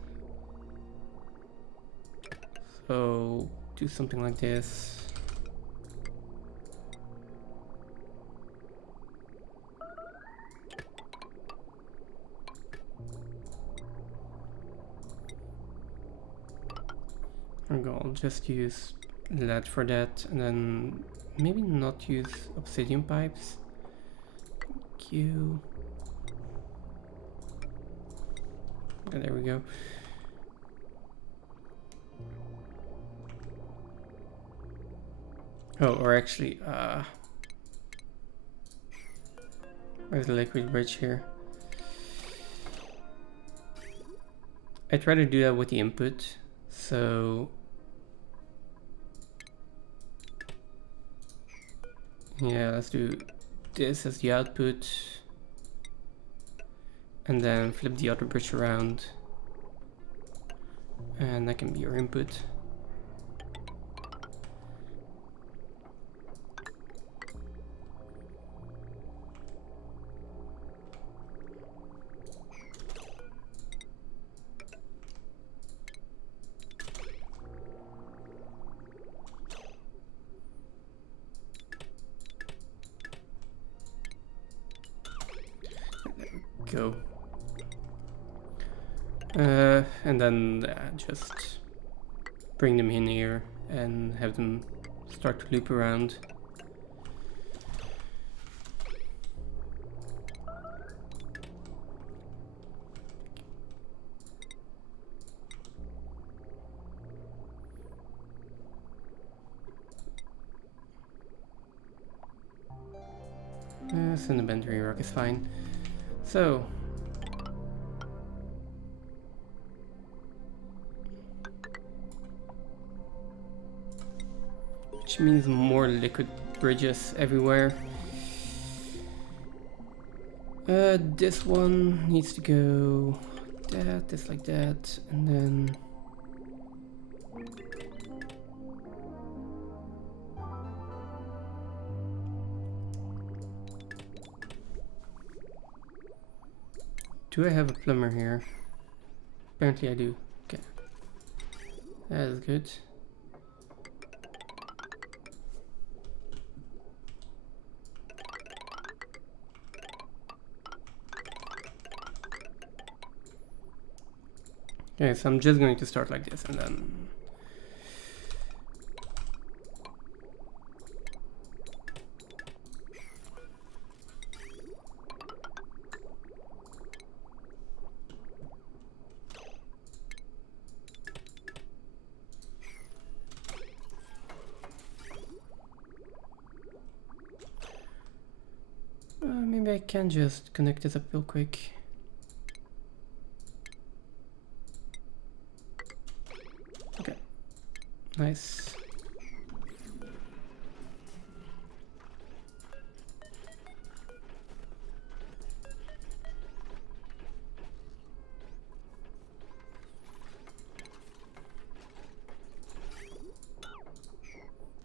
So do something like this. I'll just use lead for that, and then maybe not use obsidian pipes. Q. Okay, there we go. Oh, or actually, where's the liquid bridge here? I try to do that with the input, so yeah, let's do this as the output, and then flip the other bridge around, and that can be your input. go. And then just bring them in here and have them start to loop around. Sedimentary rock is fine. So which means more liquid bridges everywhere. This one needs to go that, this like that, and then do I have a plumber here? Apparently I do. Okay. That is good. Okay, so I'm just going to start like this and then maybe I can just connect this up real quick. Okay, nice.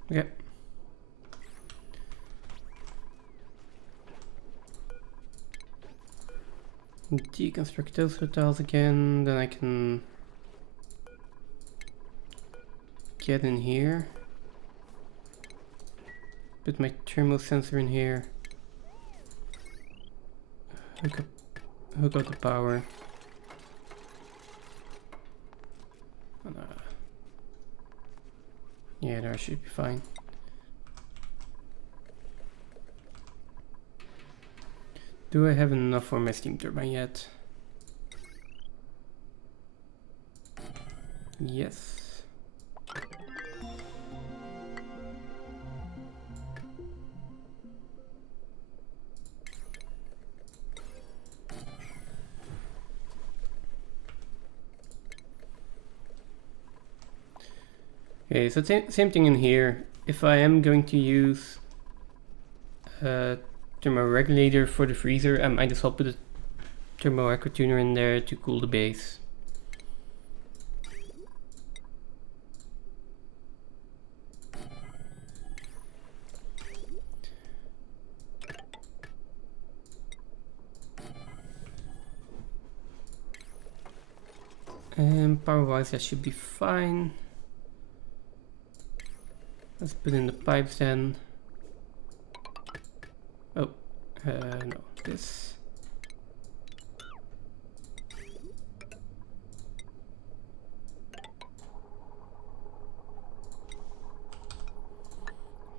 Okay. Deconstruct those hotels again, then I can get in here, put my thermal sensor in here, hook up the power, and, yeah, that should be fine. Do I have enough for my steam turbine yet? Yes. Okay, so same thing in here. If I am going to use thermoregulator for the freezer, I might as well put a thermo echo tuner in there to cool the base. And power wise that should be fine. Let's put in the pipes then. Oh, no, this.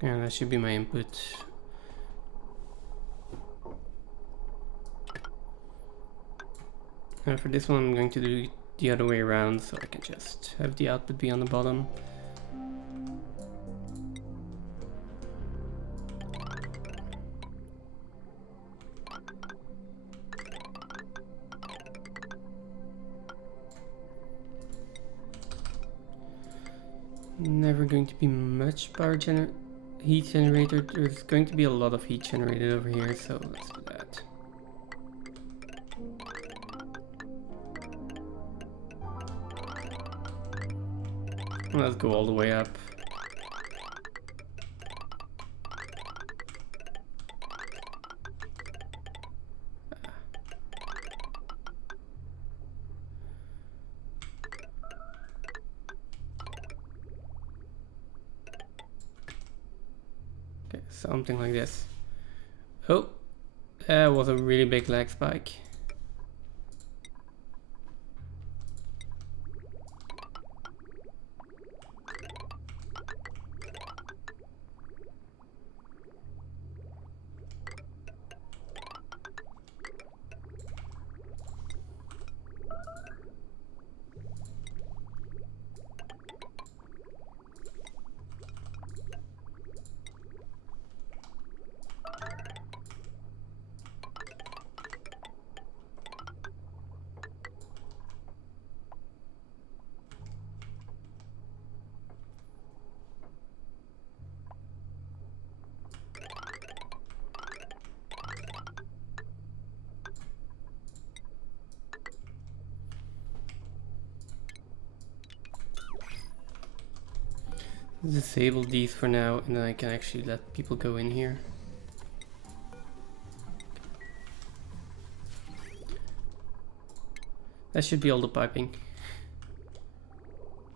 And that should be my input. For this one I'm going to do the other way around, so I can just have the output be on the bottom. Never going to be much heat generator. There's going to be a lot of heat generated over here, so let's do that. Let's go all the way up. Okay, something like this. Oh, that was a really big lag spike. disable these for now, and then I can actually let people go in here. That should be all the piping.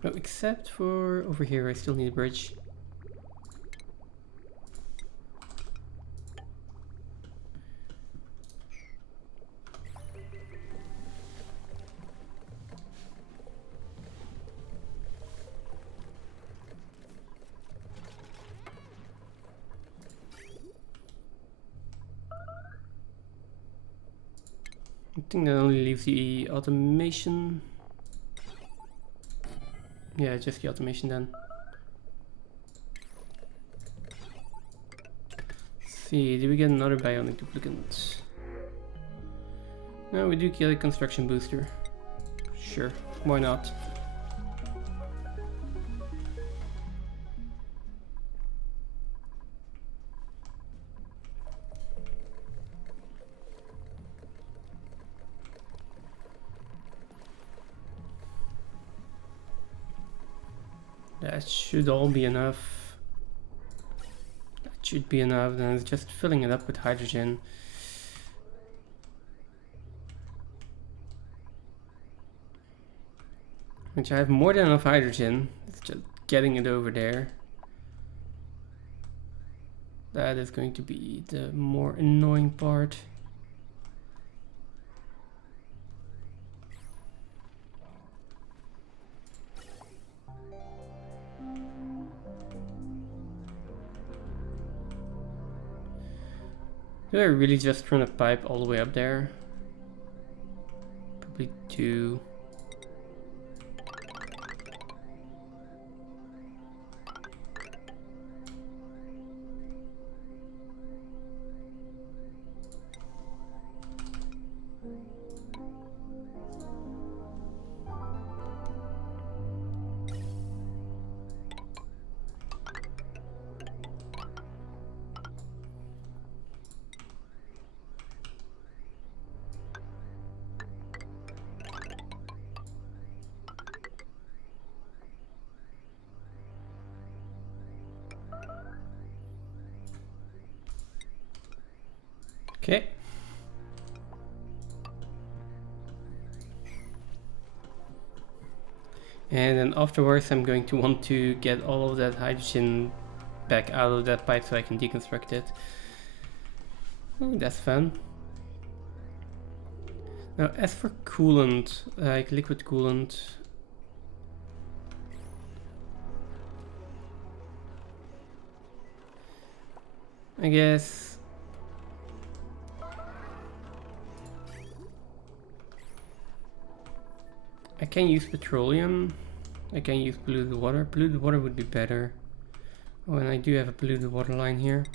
Oh, except for over here, I still need a bridge. I think that only leaves the automation. Yeah, just the automation then. Let's see, do we get another bionic duplicant? No, we do get a construction booster. Sure, why not? That should all be enough. That should be enough, then it's just filling it up with hydrogen. Which I have more than enough hydrogen, it's just getting it over there. That is going to be the more annoying part. Do I really just run a pipe all the way up there? Probably do. Okay. And then afterwards I'm going to want to get all of that hydrogen back out of that pipe so I can deconstruct it. Oh, that's fun. Now as for coolant, like liquid coolant, I guess I can use petroleum, I can use polluted water. Polluted water would be better. Oh, and I do have a polluted water line here.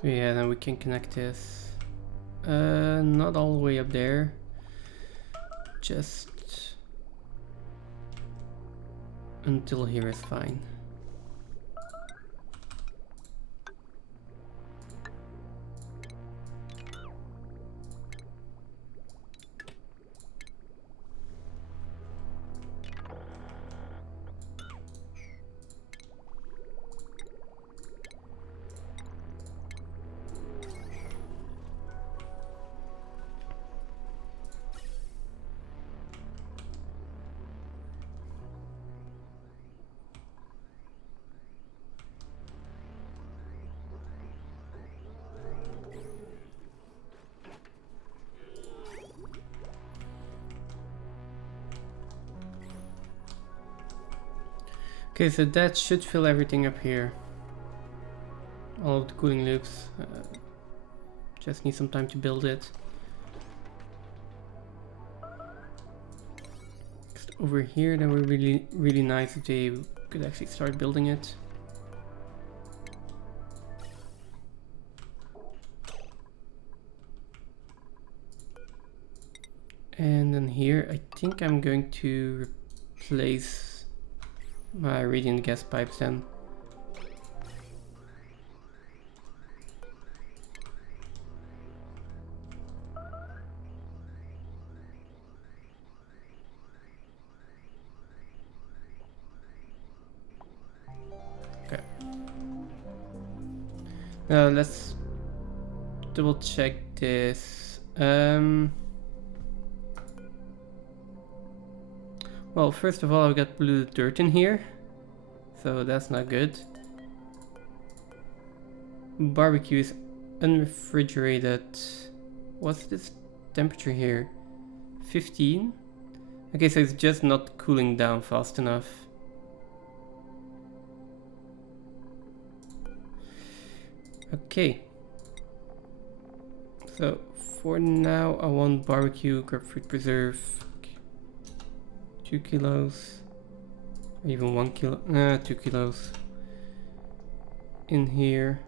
So yeah, then we can connect this. Not all the way up there. Just until here is fine. Okay, so that should fill everything up here. All of the cooling loops. Just need some time to build it. Just over here, that would be really nice if they could actually start building it. And then here, I think I'm going to replace my radiant gas pipes then. Okay. Now let's double check this. Well, first of all, I've got polluted dirt in here, so that's not good. Barbecue is unrefrigerated. What's this temperature here? 15? Okay, so it's just not cooling down fast enough. Okay. So for now, I want barbecue, grapefruit preserve, 2 kilos, even 1 kilo, 2 kilos in here.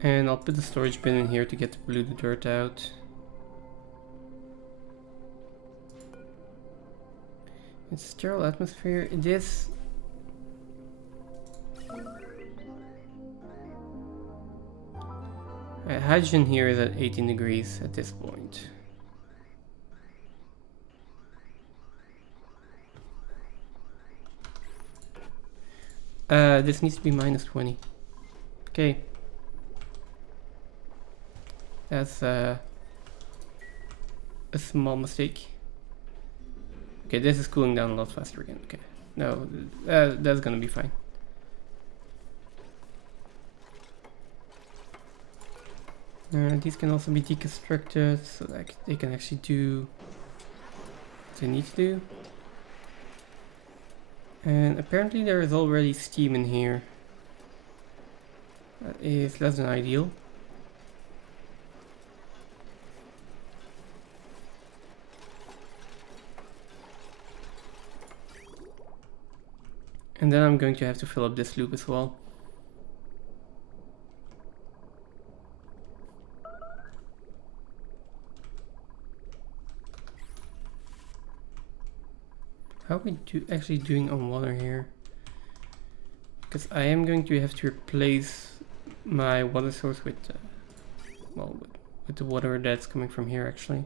And I'll put the storage bin in here to get the polluted dirt out. It's sterile atmosphere. It is. Hydrogen here is at 18 degrees at this point. This needs to be minus 20. Okay. That's a small mistake. Okay, this is cooling down a lot faster again. Okay, no, that's gonna be fine. These can also be deconstructed so that they can actually do what they need to do. And apparently there is already steam in here. That is less than ideal. And then I'm going to have to fill up this loop as well. How are we actually doing on water here? Because I am going to have to replace my water source with, well, with the water that's coming from here actually.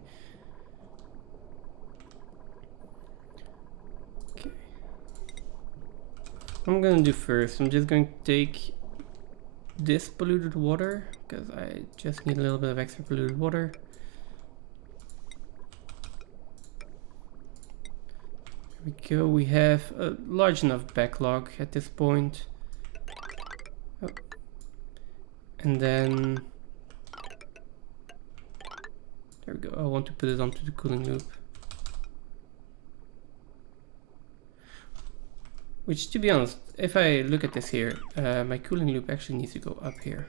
Okay. What I'm gonna do first, I'm just going to take this polluted water, because I just need a little bit of extra polluted water. There we go, we have a large enough backlog at this point. Oh. And then, there we go, I want to put it onto the cooling loop. Which, to be honest, if I look at this here, my cooling loop actually needs to go up here.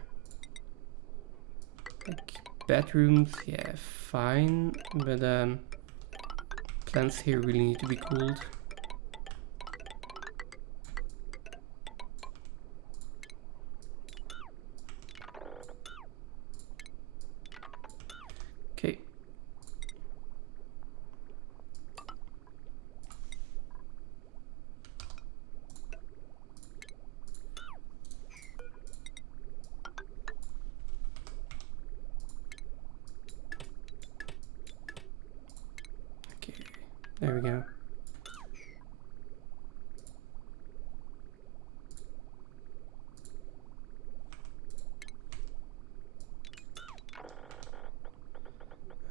Like bedrooms, yeah, fine, but plants here really need to be cooled. Okay. There we go.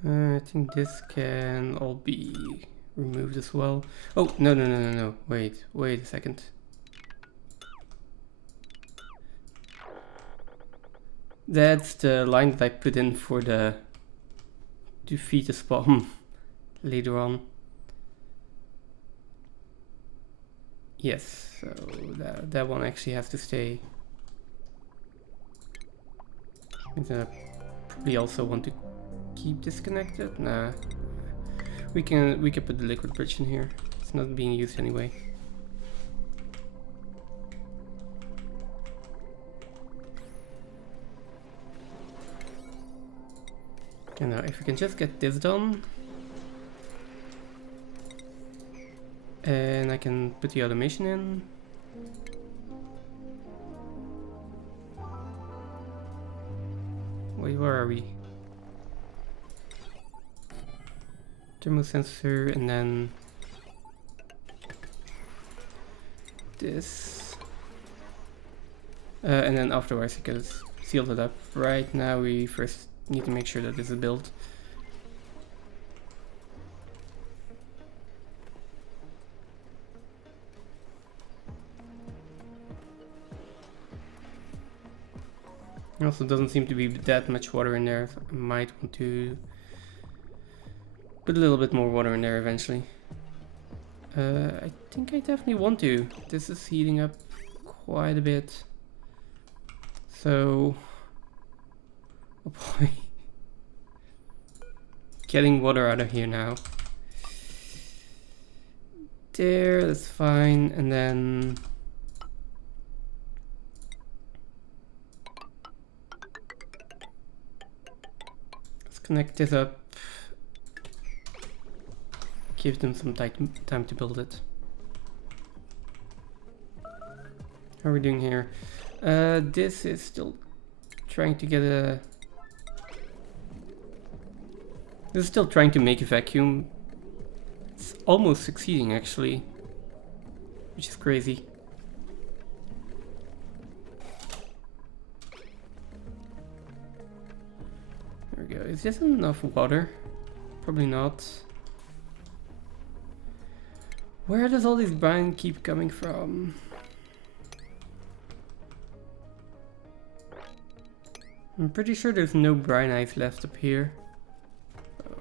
I think this can all be removed as well. Oh, no. Wait a second. That's the line that I put in for the to feed the spawn later on. Yes, so that one actually has to stay. I probably also want to keep this connected. Nah. We can put the liquid bridge in here. It's not being used anyway. And now if we can just get this done, and I can put the automation in. Wait, where are we? Thermosensor, and then this. And then afterwards you can seal it up. Right now we first need to make sure that this is built. It also doesn't seem to be that much water in there, so I might want to put a little bit more water in there eventually. I think I definitely want to. This is heating up quite a bit. So, oh boy. Getting water out of here now. There, that's fine, and then connect this up, give them some time to build it. How are we doing here? This is still trying to get a... This is still trying to make a vacuum. It's almost succeeding actually, which is crazy. There we go. Is this enough water? Probably not. Where does all this brine keep coming from? I'm pretty sure there's no brine ice left up here. Oh.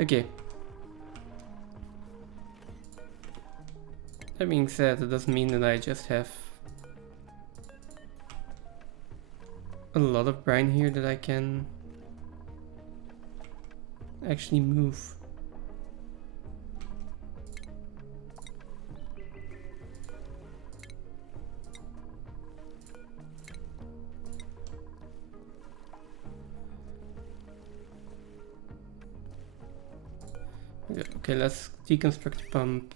Okay. That being said, it doesn't mean that I just have a lot of brine here that I can actually move. Okay, let's deconstruct the pump.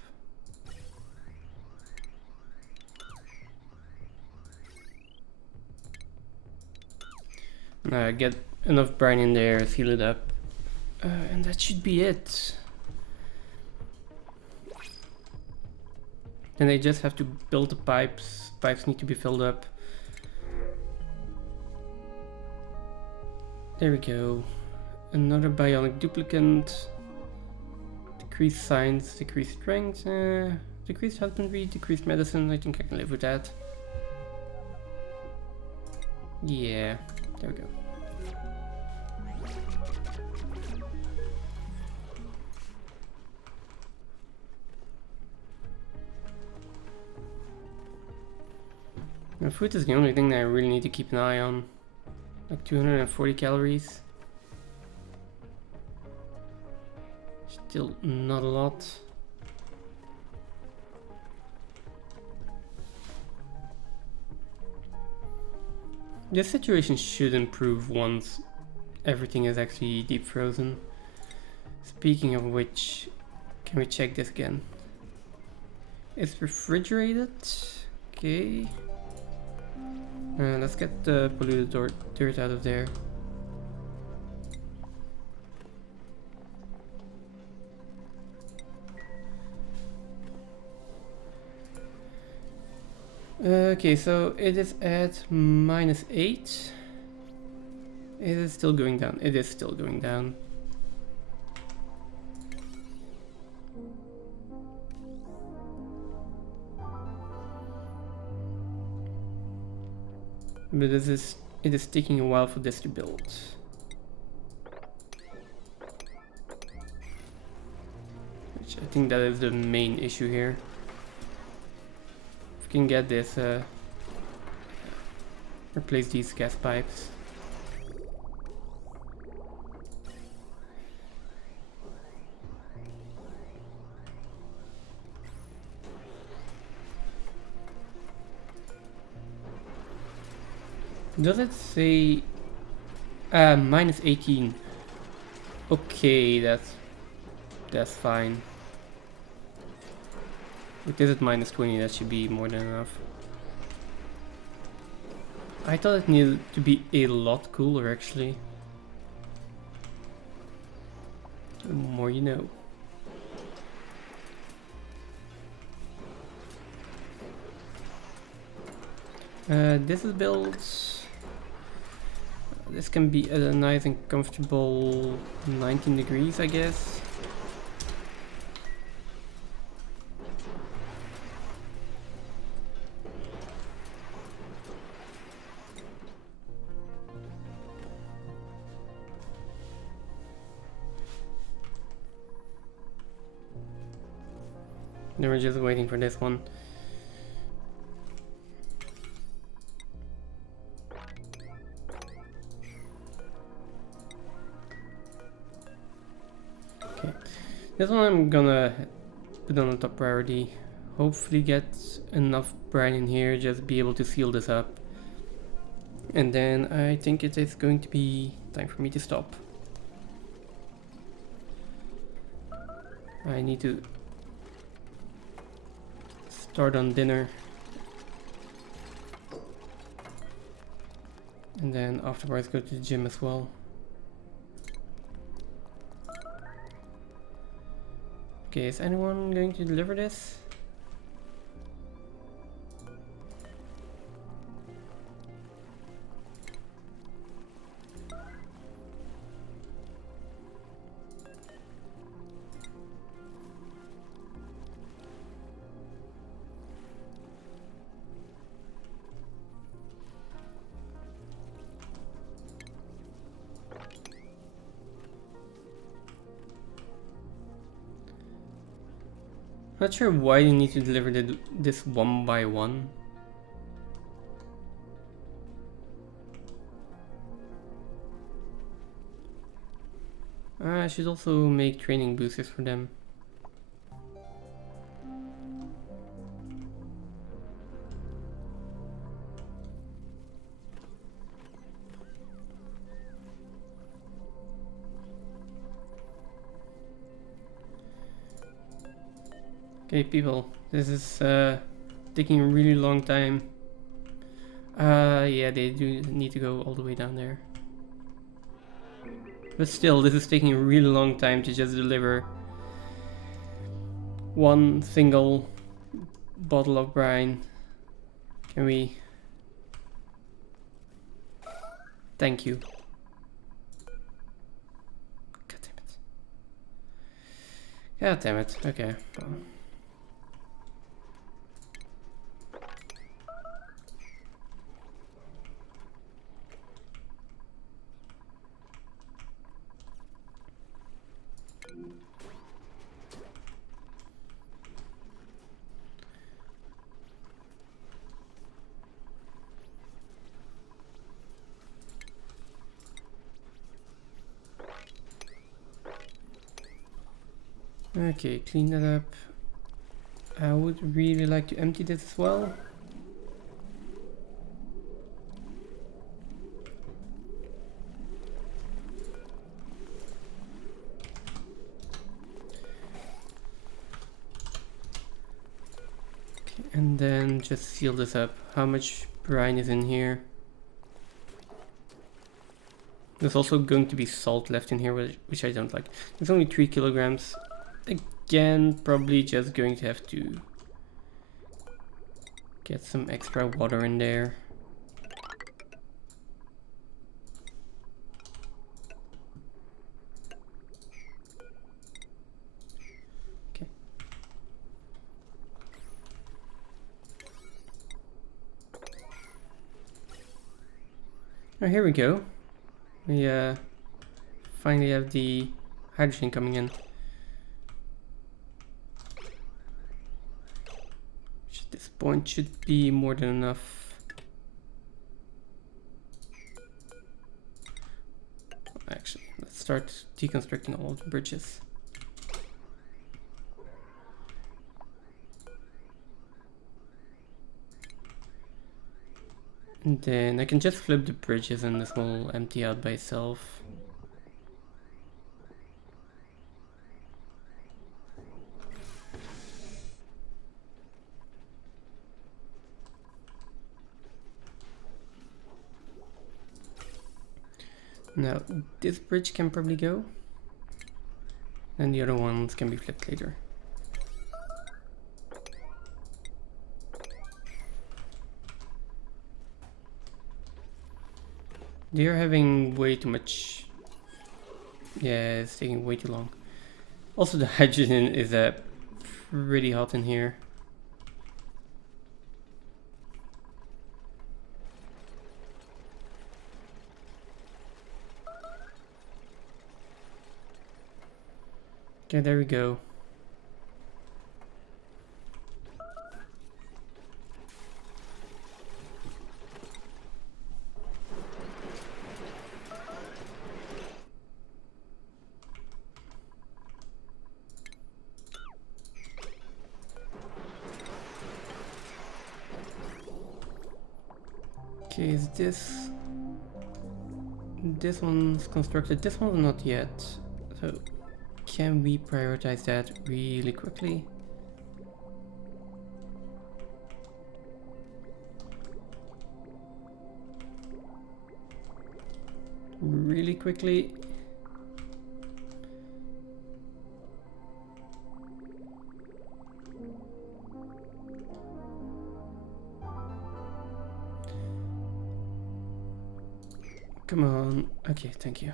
Get enough brine in there, seal it up, and that should be it. Then they just have to build the pipes. Pipes need to be filled up. There we go. Another bionic duplicant. Decreased science, decreased strength, decreased husbandry, decreased medicine. I think I can live with that. Yeah, there we go. Now, food is the only thing that I really need to keep an eye on. Like 240 calories. Still not a lot. This situation should improve once everything is actually deep frozen. Speaking of which, can we check this again? It's refrigerated. Okay. Let's get the polluted dirt out of there. Okay, so it is at -8. Is it still going down? It is still going down. But it is taking a while for this to build. Which I think that is the main issue here. If we can get this, replace these gas pipes. Does it say minus 18? Okay, that's fine. It is at minus 20, that should be more than enough. I thought it needed to be a lot cooler actually. The more you know. This is built. This can be at a nice and comfortable 19 degrees, I guess. Then we're just waiting for this one. Okay, this one I'm gonna put on the top priority. Hopefully get enough brine in here, just be able to seal this up. And then I think it is going to be time for me to stop. I need to start on dinner. And then afterwards go to the gym as well. Okay, is anyone going to deliver this? Not sure why you need to deliver this one by one. I should also make training boosters for them. Okay, people, this is taking a really long time. Yeah, they do need to go all the way down there. But still, this is taking a really long time to just deliver one single bottle of brine. Can we? Thank you. God damn it. God damn it. Okay. Well. Okay, clean that up. I would really like to empty this as well. Okay, and then just seal this up. How much brine is in here? There's also going to be salt left in here, which I don't like. There's only 3 kilograms. Again, probably just going to have to get some extra water in there. Okay. Oh, here we go. We finally have the hydrogen coming in. This point should be more than enough. Actually, let's start deconstructing all the bridges. And then I can just flip the bridges and this will empty out by itself. Now, this bridge can probably go. And the other ones can be flipped later. They're having way too much... Yeah, it's taking way too long. Also, the hydrogen is pretty hot in here. Okay, there we go. Okay, is this one's constructed? This one's not yet. So can we prioritize that really quickly? Really quickly. Come on. Okay, thank you.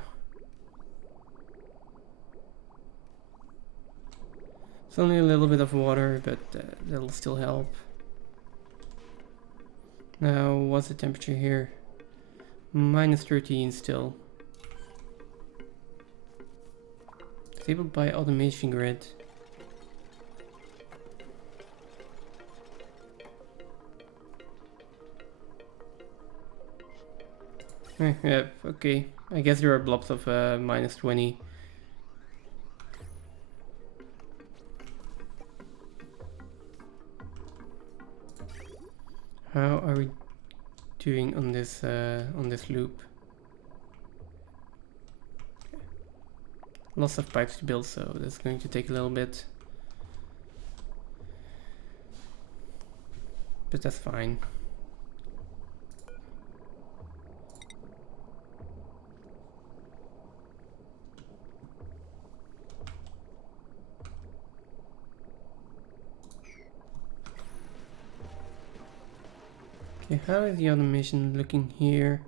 It's only a little bit of water, but that'll still help. Now, what's the temperature here? Minus 13 still. Disabled by automation grid. Yeah, okay. I guess there are blobs of minus 20. How are we doing on this loop? Lots of pipes to build, so that's going to take a little bit. But that's fine. Okay, how is the automation looking here?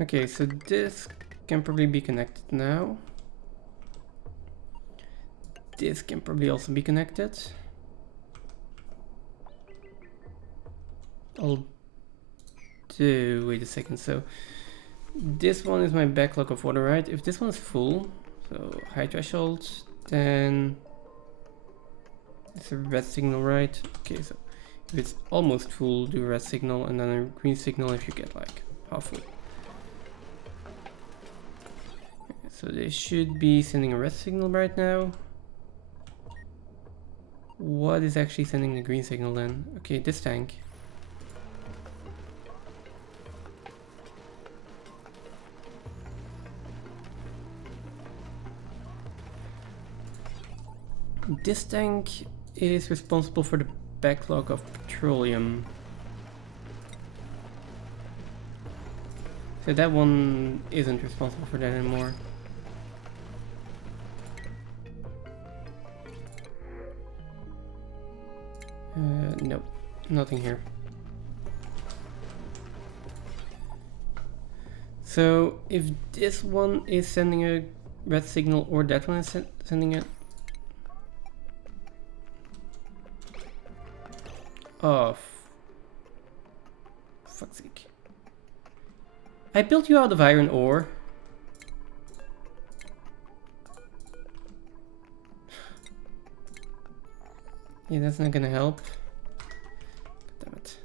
Okay, so this can probably be connected now. This can probably also be connected. I'll do, wait a second, so this one is my backlog of water, right? If this one's full, so high threshold, then it's a red signal, right? Okay, so if it's almost full, do a red signal, and then a green signal if you get like half full. So they should be sending a red signal right now. What is actually sending the green signal then? Okay, this tank. This tank is responsible for the backlog of petroleum. So that one isn't responsible for that anymore. Nope, nothing here. So if this one is sending a red signal or that one is sending it. Oh, fuck's sake. I built you out of iron ore. Yeah, that's not gonna help. Damn it.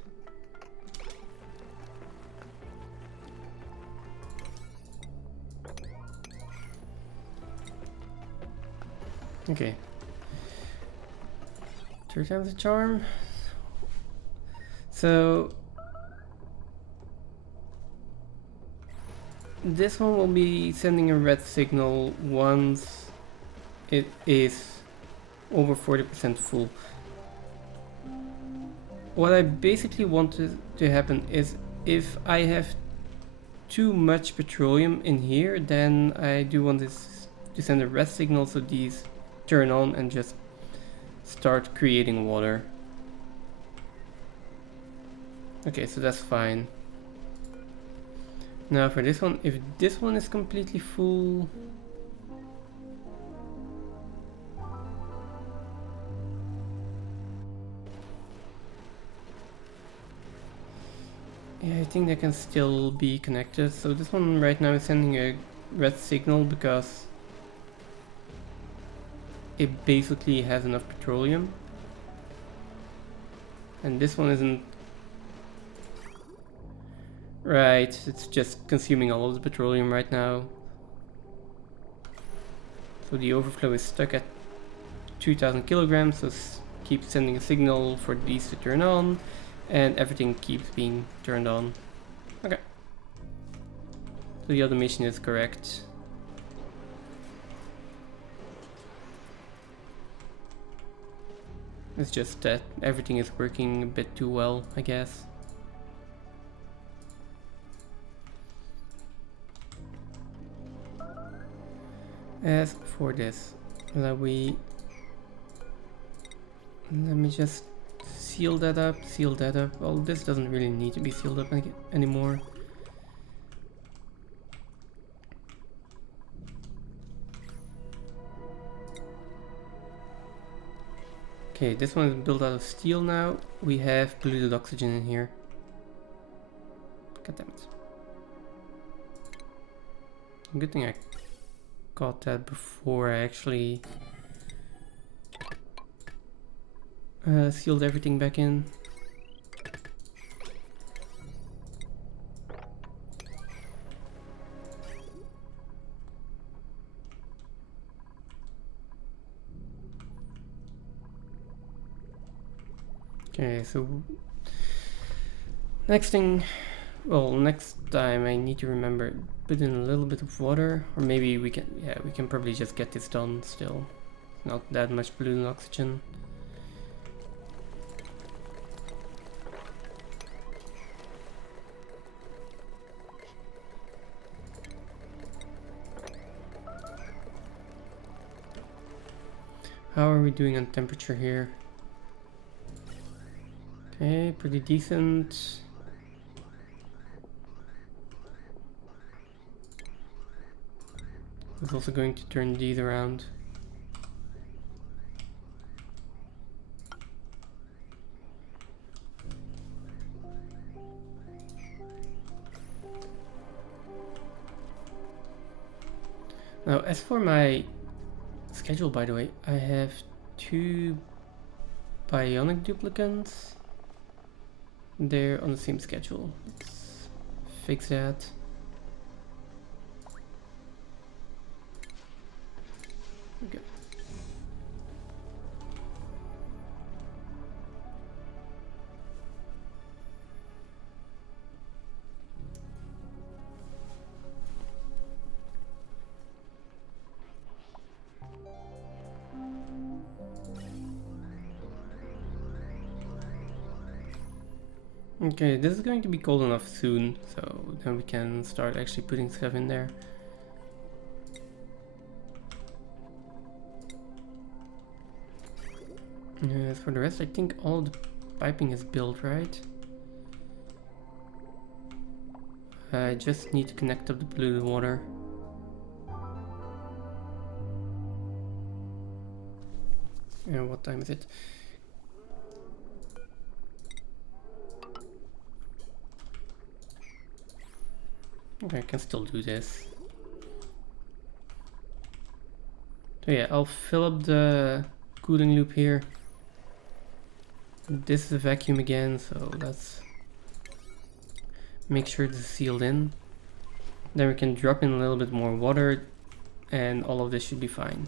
Okay. 3 times the charm. So this one will be sending a red signal once it is over 40% full. What I basically want to happen is if I have too much petroleum in here, then I do want this to send a red signal so these turn on and just start creating water. Okay, so that's fine. Now for this one, if this one is completely full, yeah, I think they can still be connected. So this one right now is sending a red signal because it basically has enough petroleum. And this one isn't. Right, it's just consuming all of the petroleum right now. So the overflow is stuck at 2000 kilograms, so keeps sending a signal for these to turn on, and everything keeps being turned on. Okay. So the automation is correct. It's just that everything is working a bit too well, I guess. As for this, let me just seal that up. Well, this doesn't really need to be sealed up anymore. Okay, this one is built out of steel now. We have polluted oxygen in here. God damn it. Good thing I caught that before I actually sealed everything back in. Okay, so next time I need to remember put in a little bit of water, or maybe we can probably just get this done still. Not that much polluted oxygen. How are we doing on temperature here? Okay, pretty decent. I was also going to turn these around. Now, as for my schedule, by the way, I have 2 bionic duplicants. They're on the same schedule. Let's fix that. Okay. Okay, this is going to be cold enough soon, so then we can start actually putting stuff in there. As for the rest, I think all the piping is built, right? I just need to connect up the polluted water. And what time is it? Okay, I can still do this. So yeah, I'll fill up the cooling loop here. This is a vacuum again, so let's make sure this is sealed in. Then we can drop in a little bit more water and all of this should be fine.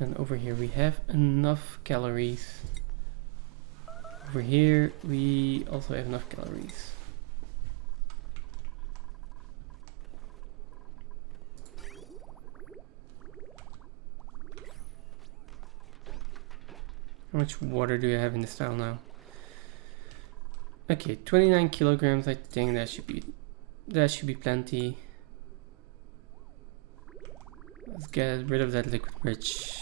And over here we have enough calories. Over here we also have enough calories. How much water do you have in this tile now? Okay, 29 kilograms. I think that should be plenty. Let's get rid of that liquid rich.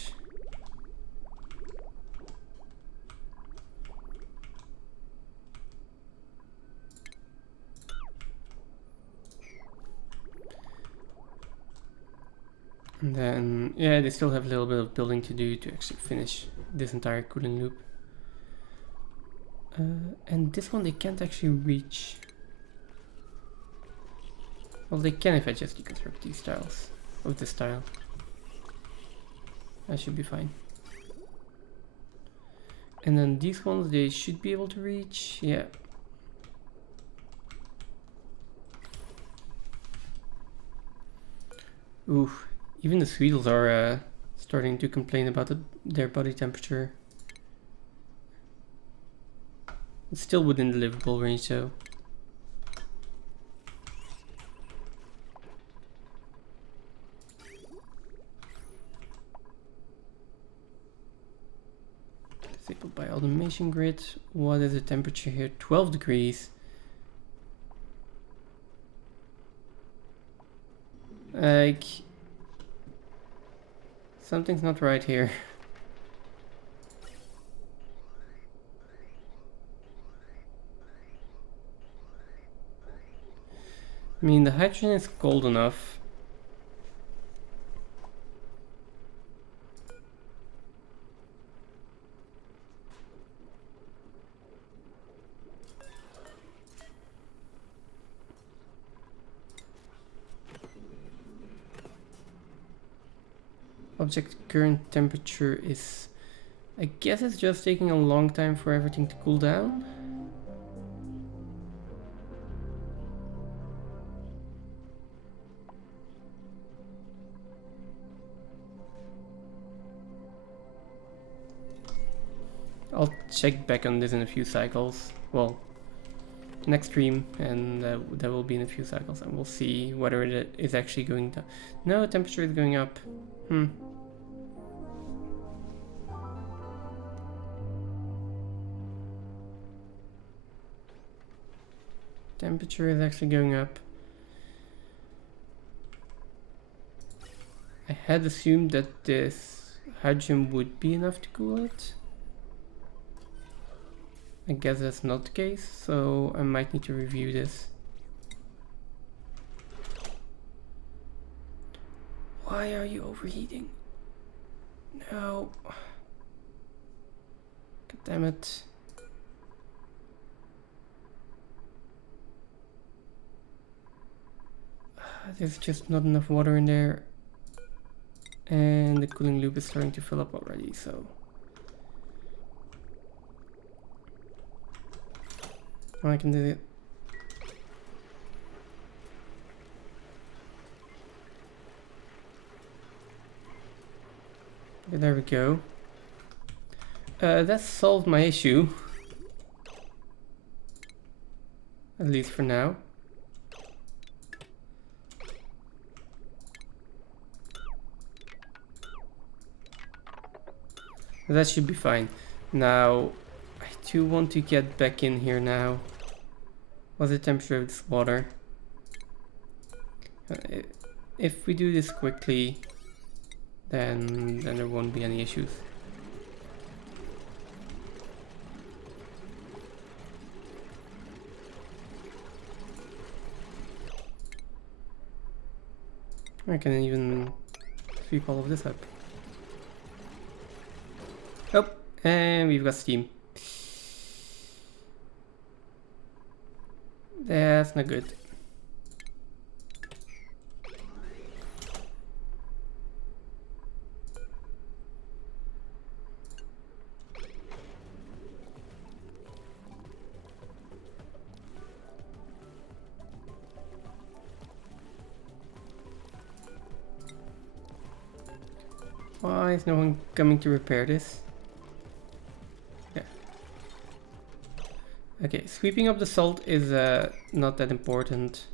And then, yeah, they still have a little bit of building to do to actually finish this entire cooling loop. And this one they can't actually reach. Well, they can if I just deconstruct these tiles. Of this tile. That should be fine. And then these ones they should be able to reach. Yeah. Oof. Even the Sweetles are starting to complain about their body temperature. It's still within the livable range though. Disabled by automation grid. What is the temperature here? 12 degrees. Like, something's not right here. I mean, the hydrogen is cold enough. Object current temperature is... I guess it's just taking a long time for everything to cool down. I'll check back on this in a few cycles. Well, next stream, and that will be in a few cycles, and we'll see whether it is actually going down. No, temperature is going up. Temperature is actually going up. I had assumed that this hydrogen would be enough to cool it. I guess that's not the case, so I might need to review this. Why are you overheating? No. God damn it. There's just not enough water in there. And the cooling loop is starting to fill up already, so... I can do it. Okay, there we go. That solved my issue. At least for now. That should be fine. Now, I do want to get back in here now. What's the temperature of this water? If we do this quickly, then there won't be any issues. I can even sweep all of this up. Oh, and we've got steam. That's not good. Why is no one coming to repair this? Yeah. Okay, sweeping up the salt is not that important.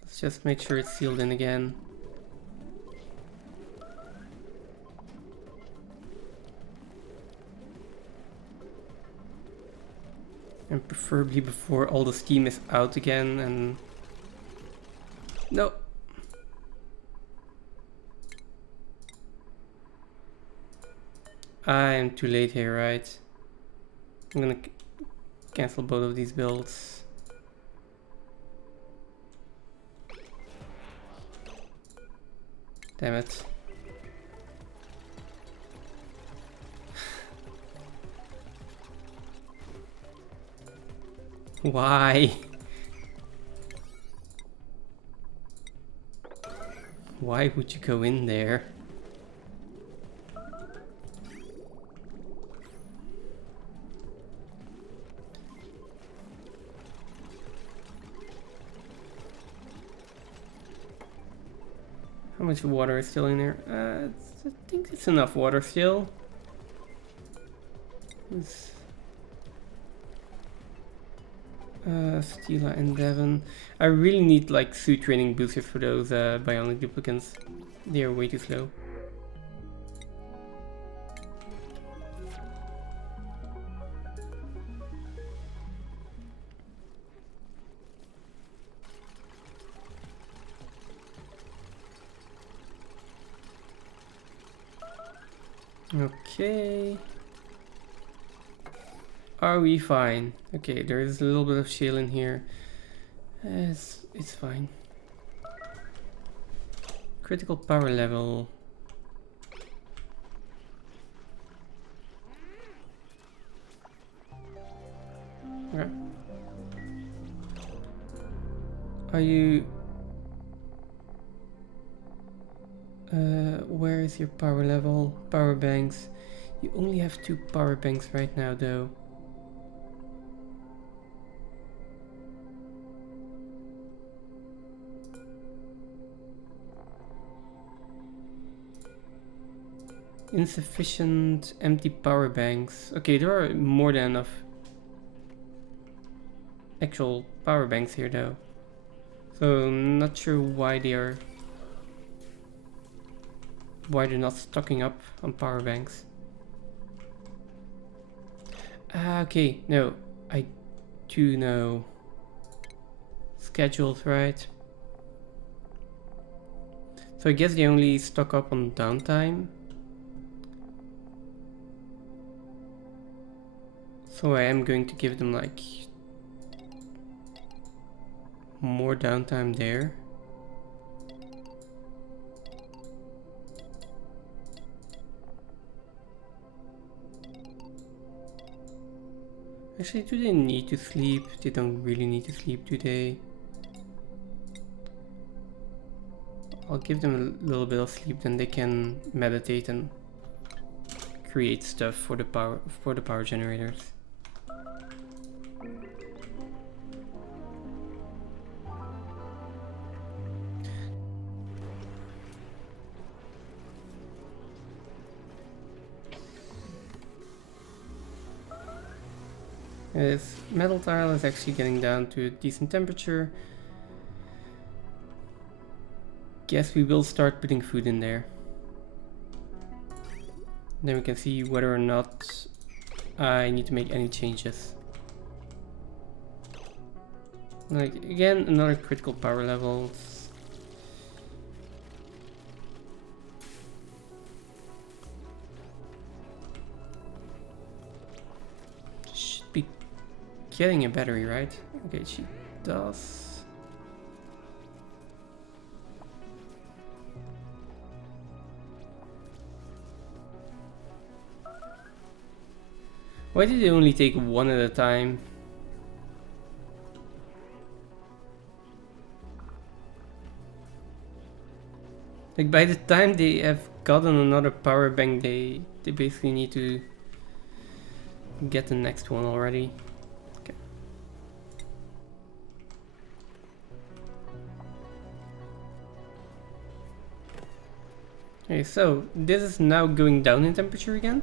Let's just make sure it's sealed in again. And preferably before all the steam is out again and... No! I am too late here, right? I'm gonna cancel both of these builds. Damn it. Why? Why would you go in there? How much water is still in there? I think it's enough water still. Stila and Devon. I really need like suit training boosters for those bionic duplicants. They are way too slow. Okay. Are we fine? Okay, there is a little bit of shale in here. It's fine. Critical power level. Okay. Are you... where is your power level? Power banks. You only have 2 power banks right now though. Insufficient empty power banks. Okay, there are more than enough actual power banks here though. So I'm not sure why they're not stocking up on power banks. Okay, no, I do know. Schedules, right? So I guess they only stock up on downtime. So I am going to give them like more downtime there. Actually, do they need to sleep? They don't really need to sleep, do they? I'll give them a little bit of sleep, then they can meditate and create stuff for the power generators. This metal tile is actually getting down to a decent temperature. Guess we will start putting food in there. Then we can see whether or not I need to make any changes. Like, again, another critical power level. Should be getting a battery, right? Okay, she does. Why did they only take one at a time? Like, by the time they have gotten another power bank, they basically need to get the next one already. Okay. Okay, so this is now going down in temperature again.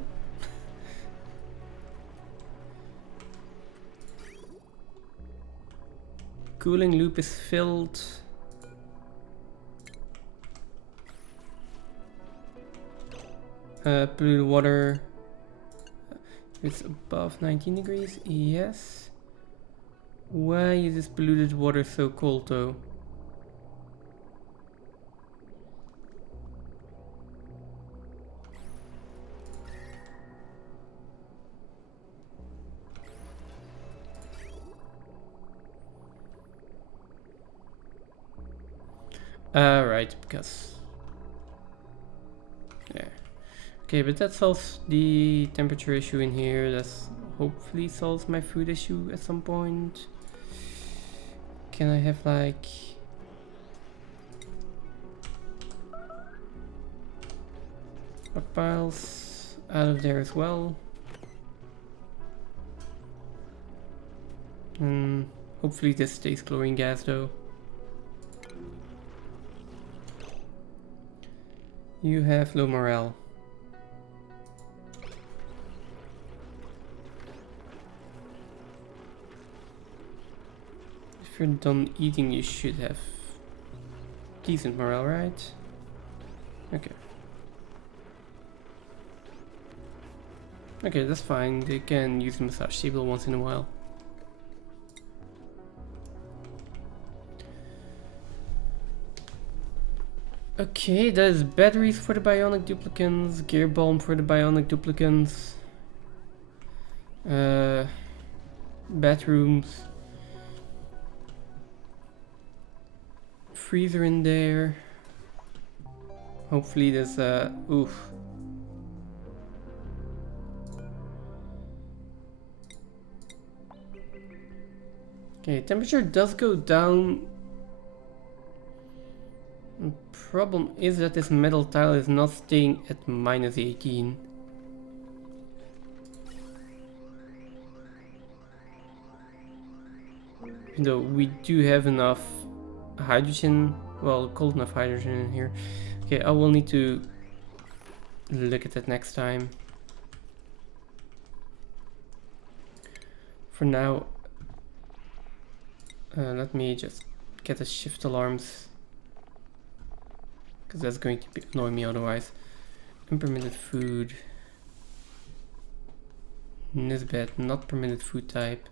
Cooling loop is filled. Polluted water. It's above 19 degrees. Yes. Why is this polluted water so cold though? Right, because... yeah. Okay, but that solves the temperature issue in here. That's hopefully solves my food issue at some point. Can I have like... stockpiles out of there as well? And hopefully this stays chlorine gas though. You have low morale. If you're done eating, you should have decent morale, right? Okay. Okay, that's fine. They can use the massage table once in a while. Okay, there's batteries for the bionic duplicants, gear balm for the bionic duplicants, bathrooms, freezer in there. Hopefully there's oof. Okay, temperature does go down. The problem is that this metal tile is not staying at minus 18. Even though we do have enough hydrogen, well, cold enough hydrogen in here. Okay, I will need to look at that next time. For now, let me just get the shift alarms, because that's going to annoy me otherwise. Unpermitted food. Nisbet, not permitted food type.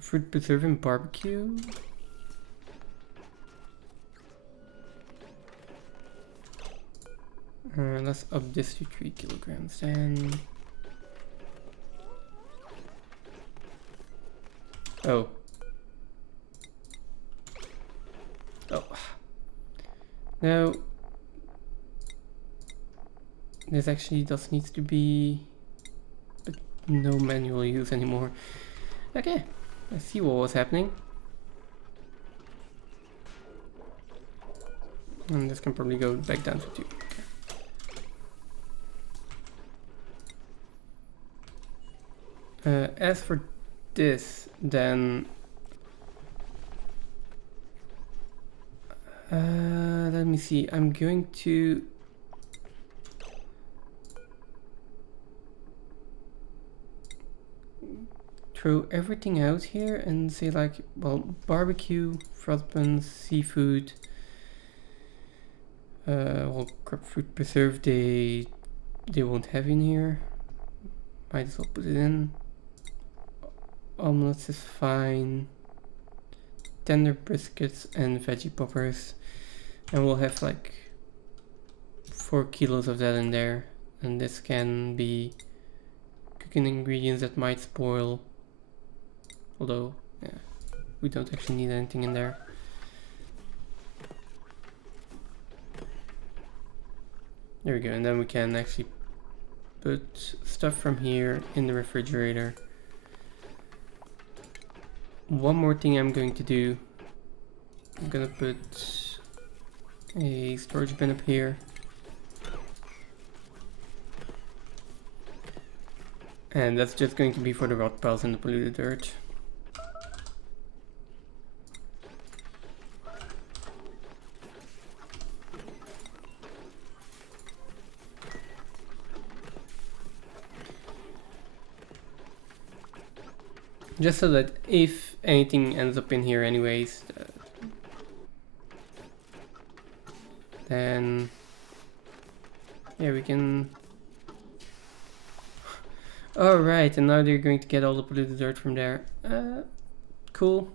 Fruit preserve and barbecue. Let's up this to 3 kilograms then. Oh. Oh. Now, this actually does need to be, but no manual use anymore. Okay, let's see what was happening. And this can probably go back down to 2. Okay. As for this, then let me see. I'm going to throw everything out here and say like, well, barbecue, frost buns, seafood, well, crab fruit preserve they won't have in here. Might as well put it in. Omelets is fine. Tender briskets and veggie poppers, and we'll have like 4 kilos of that in there. And this can be cooking ingredients that might spoil, although yeah, we don't actually need anything in there. There we go, and then we can actually put stuff from here in the refrigerator. One more thing I'm going to do, I'm gonna put a storage bin up here. And that's just going to be for the rock piles and the polluted dirt. Just so that if anything ends up in here anyways, then yeah, we can... Alright, and now they're going to get all the polluted dirt from there. Cool.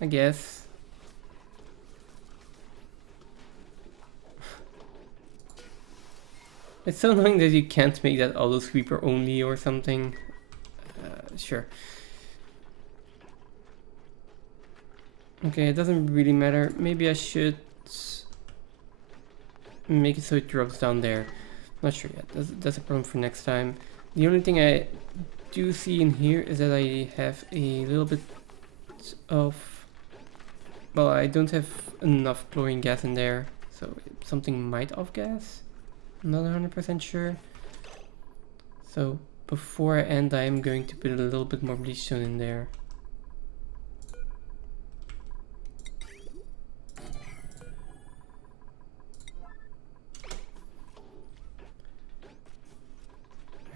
I guess. It's so annoying that you can't make that auto sweeper only or something. Sure. Okay, it doesn't really matter. Maybe I should make it so it drops down there. Not sure yet. That's a problem for next time. The only thing I do see in here is that I have a little bit of... Well, I don't have enough chlorine gas in there, so something might off-gas. I'm not 100% sure. So before I end, I am going to put a little bit more bleach stone in there.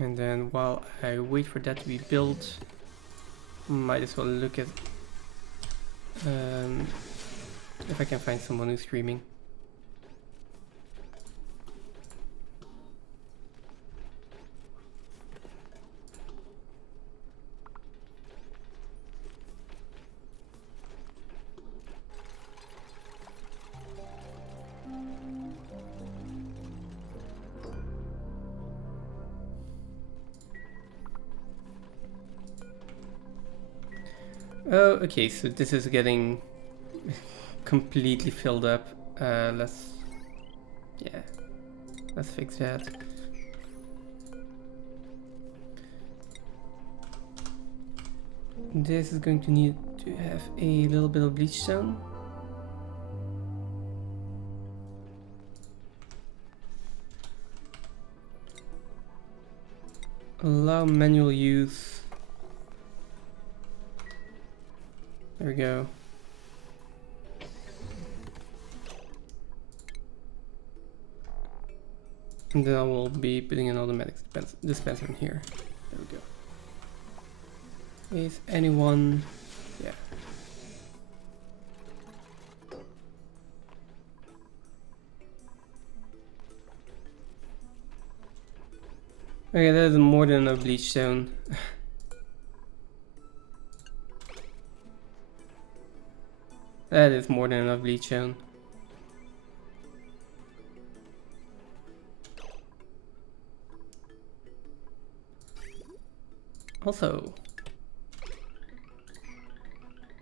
And then while I wait for that to be built, might as well look at if I can find someone who's streaming. Oh, okay, so this is getting completely filled up. Let's fix that. This is going to need to have a little bit of bleach stone. Allow manual use. There we go. And then I will be putting an automatic dispenser in here. There we go. Is anyone... Yeah. Okay, that is more than enough bleach stone. That is more than enough bleach stone. Also,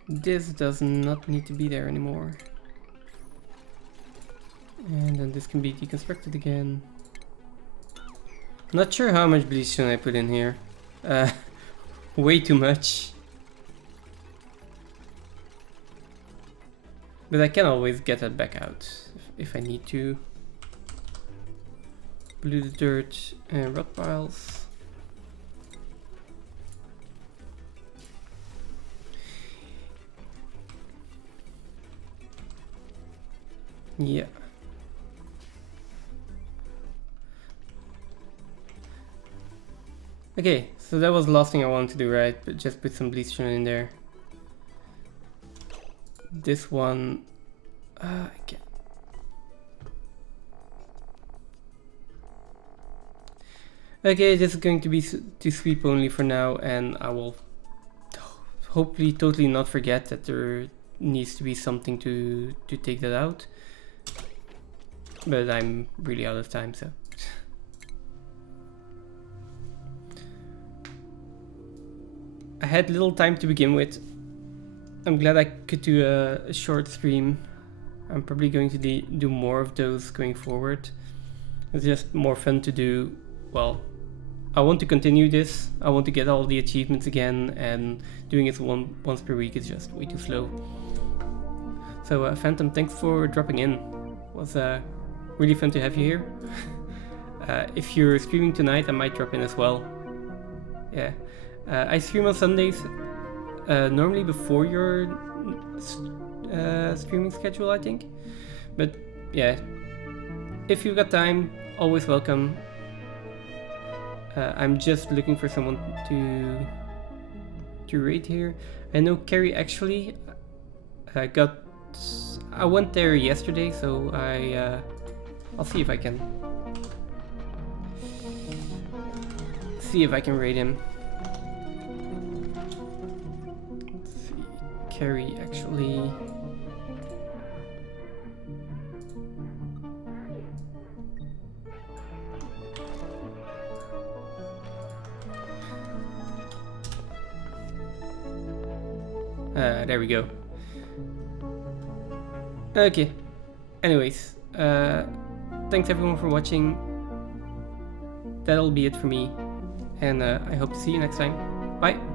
this does not need to be there anymore. And then this can be deconstructed again. Not sure how much bleach stone I put in here. Way too much. But I can always get that back out if I need to. Polluted dirt and rot piles. Yeah. Okay, so that was the last thing I wanted to do, right? But just put some bleach stone in there. This one, I can't. Okay, this is going to be to sweep only for now, and I will hopefully totally not forget that there needs to be something to take that out. But I'm really out of time, so. I had little time to begin with. I'm glad I could do a short stream. I'm probably going to do more of those going forward. It's just more fun to do. Well, I want to continue this. I want to get all the achievements again, and doing it once per week is just way too slow. So Phantom, thanks for dropping in. It was really fun to have you here. If you're streaming tonight, I might drop in as well. Yeah. I stream on Sundays, normally before your streaming schedule, I think. But yeah, if you've got time, always welcome. I'm just looking for someone to raid here. I know Carrie actually I went there yesterday, so I'll see if I can raid him. Let's see, Carrie actually. There we go. Okay. Anyways, thanks everyone for watching. That'll be it for me, and I hope to see you next time. Bye.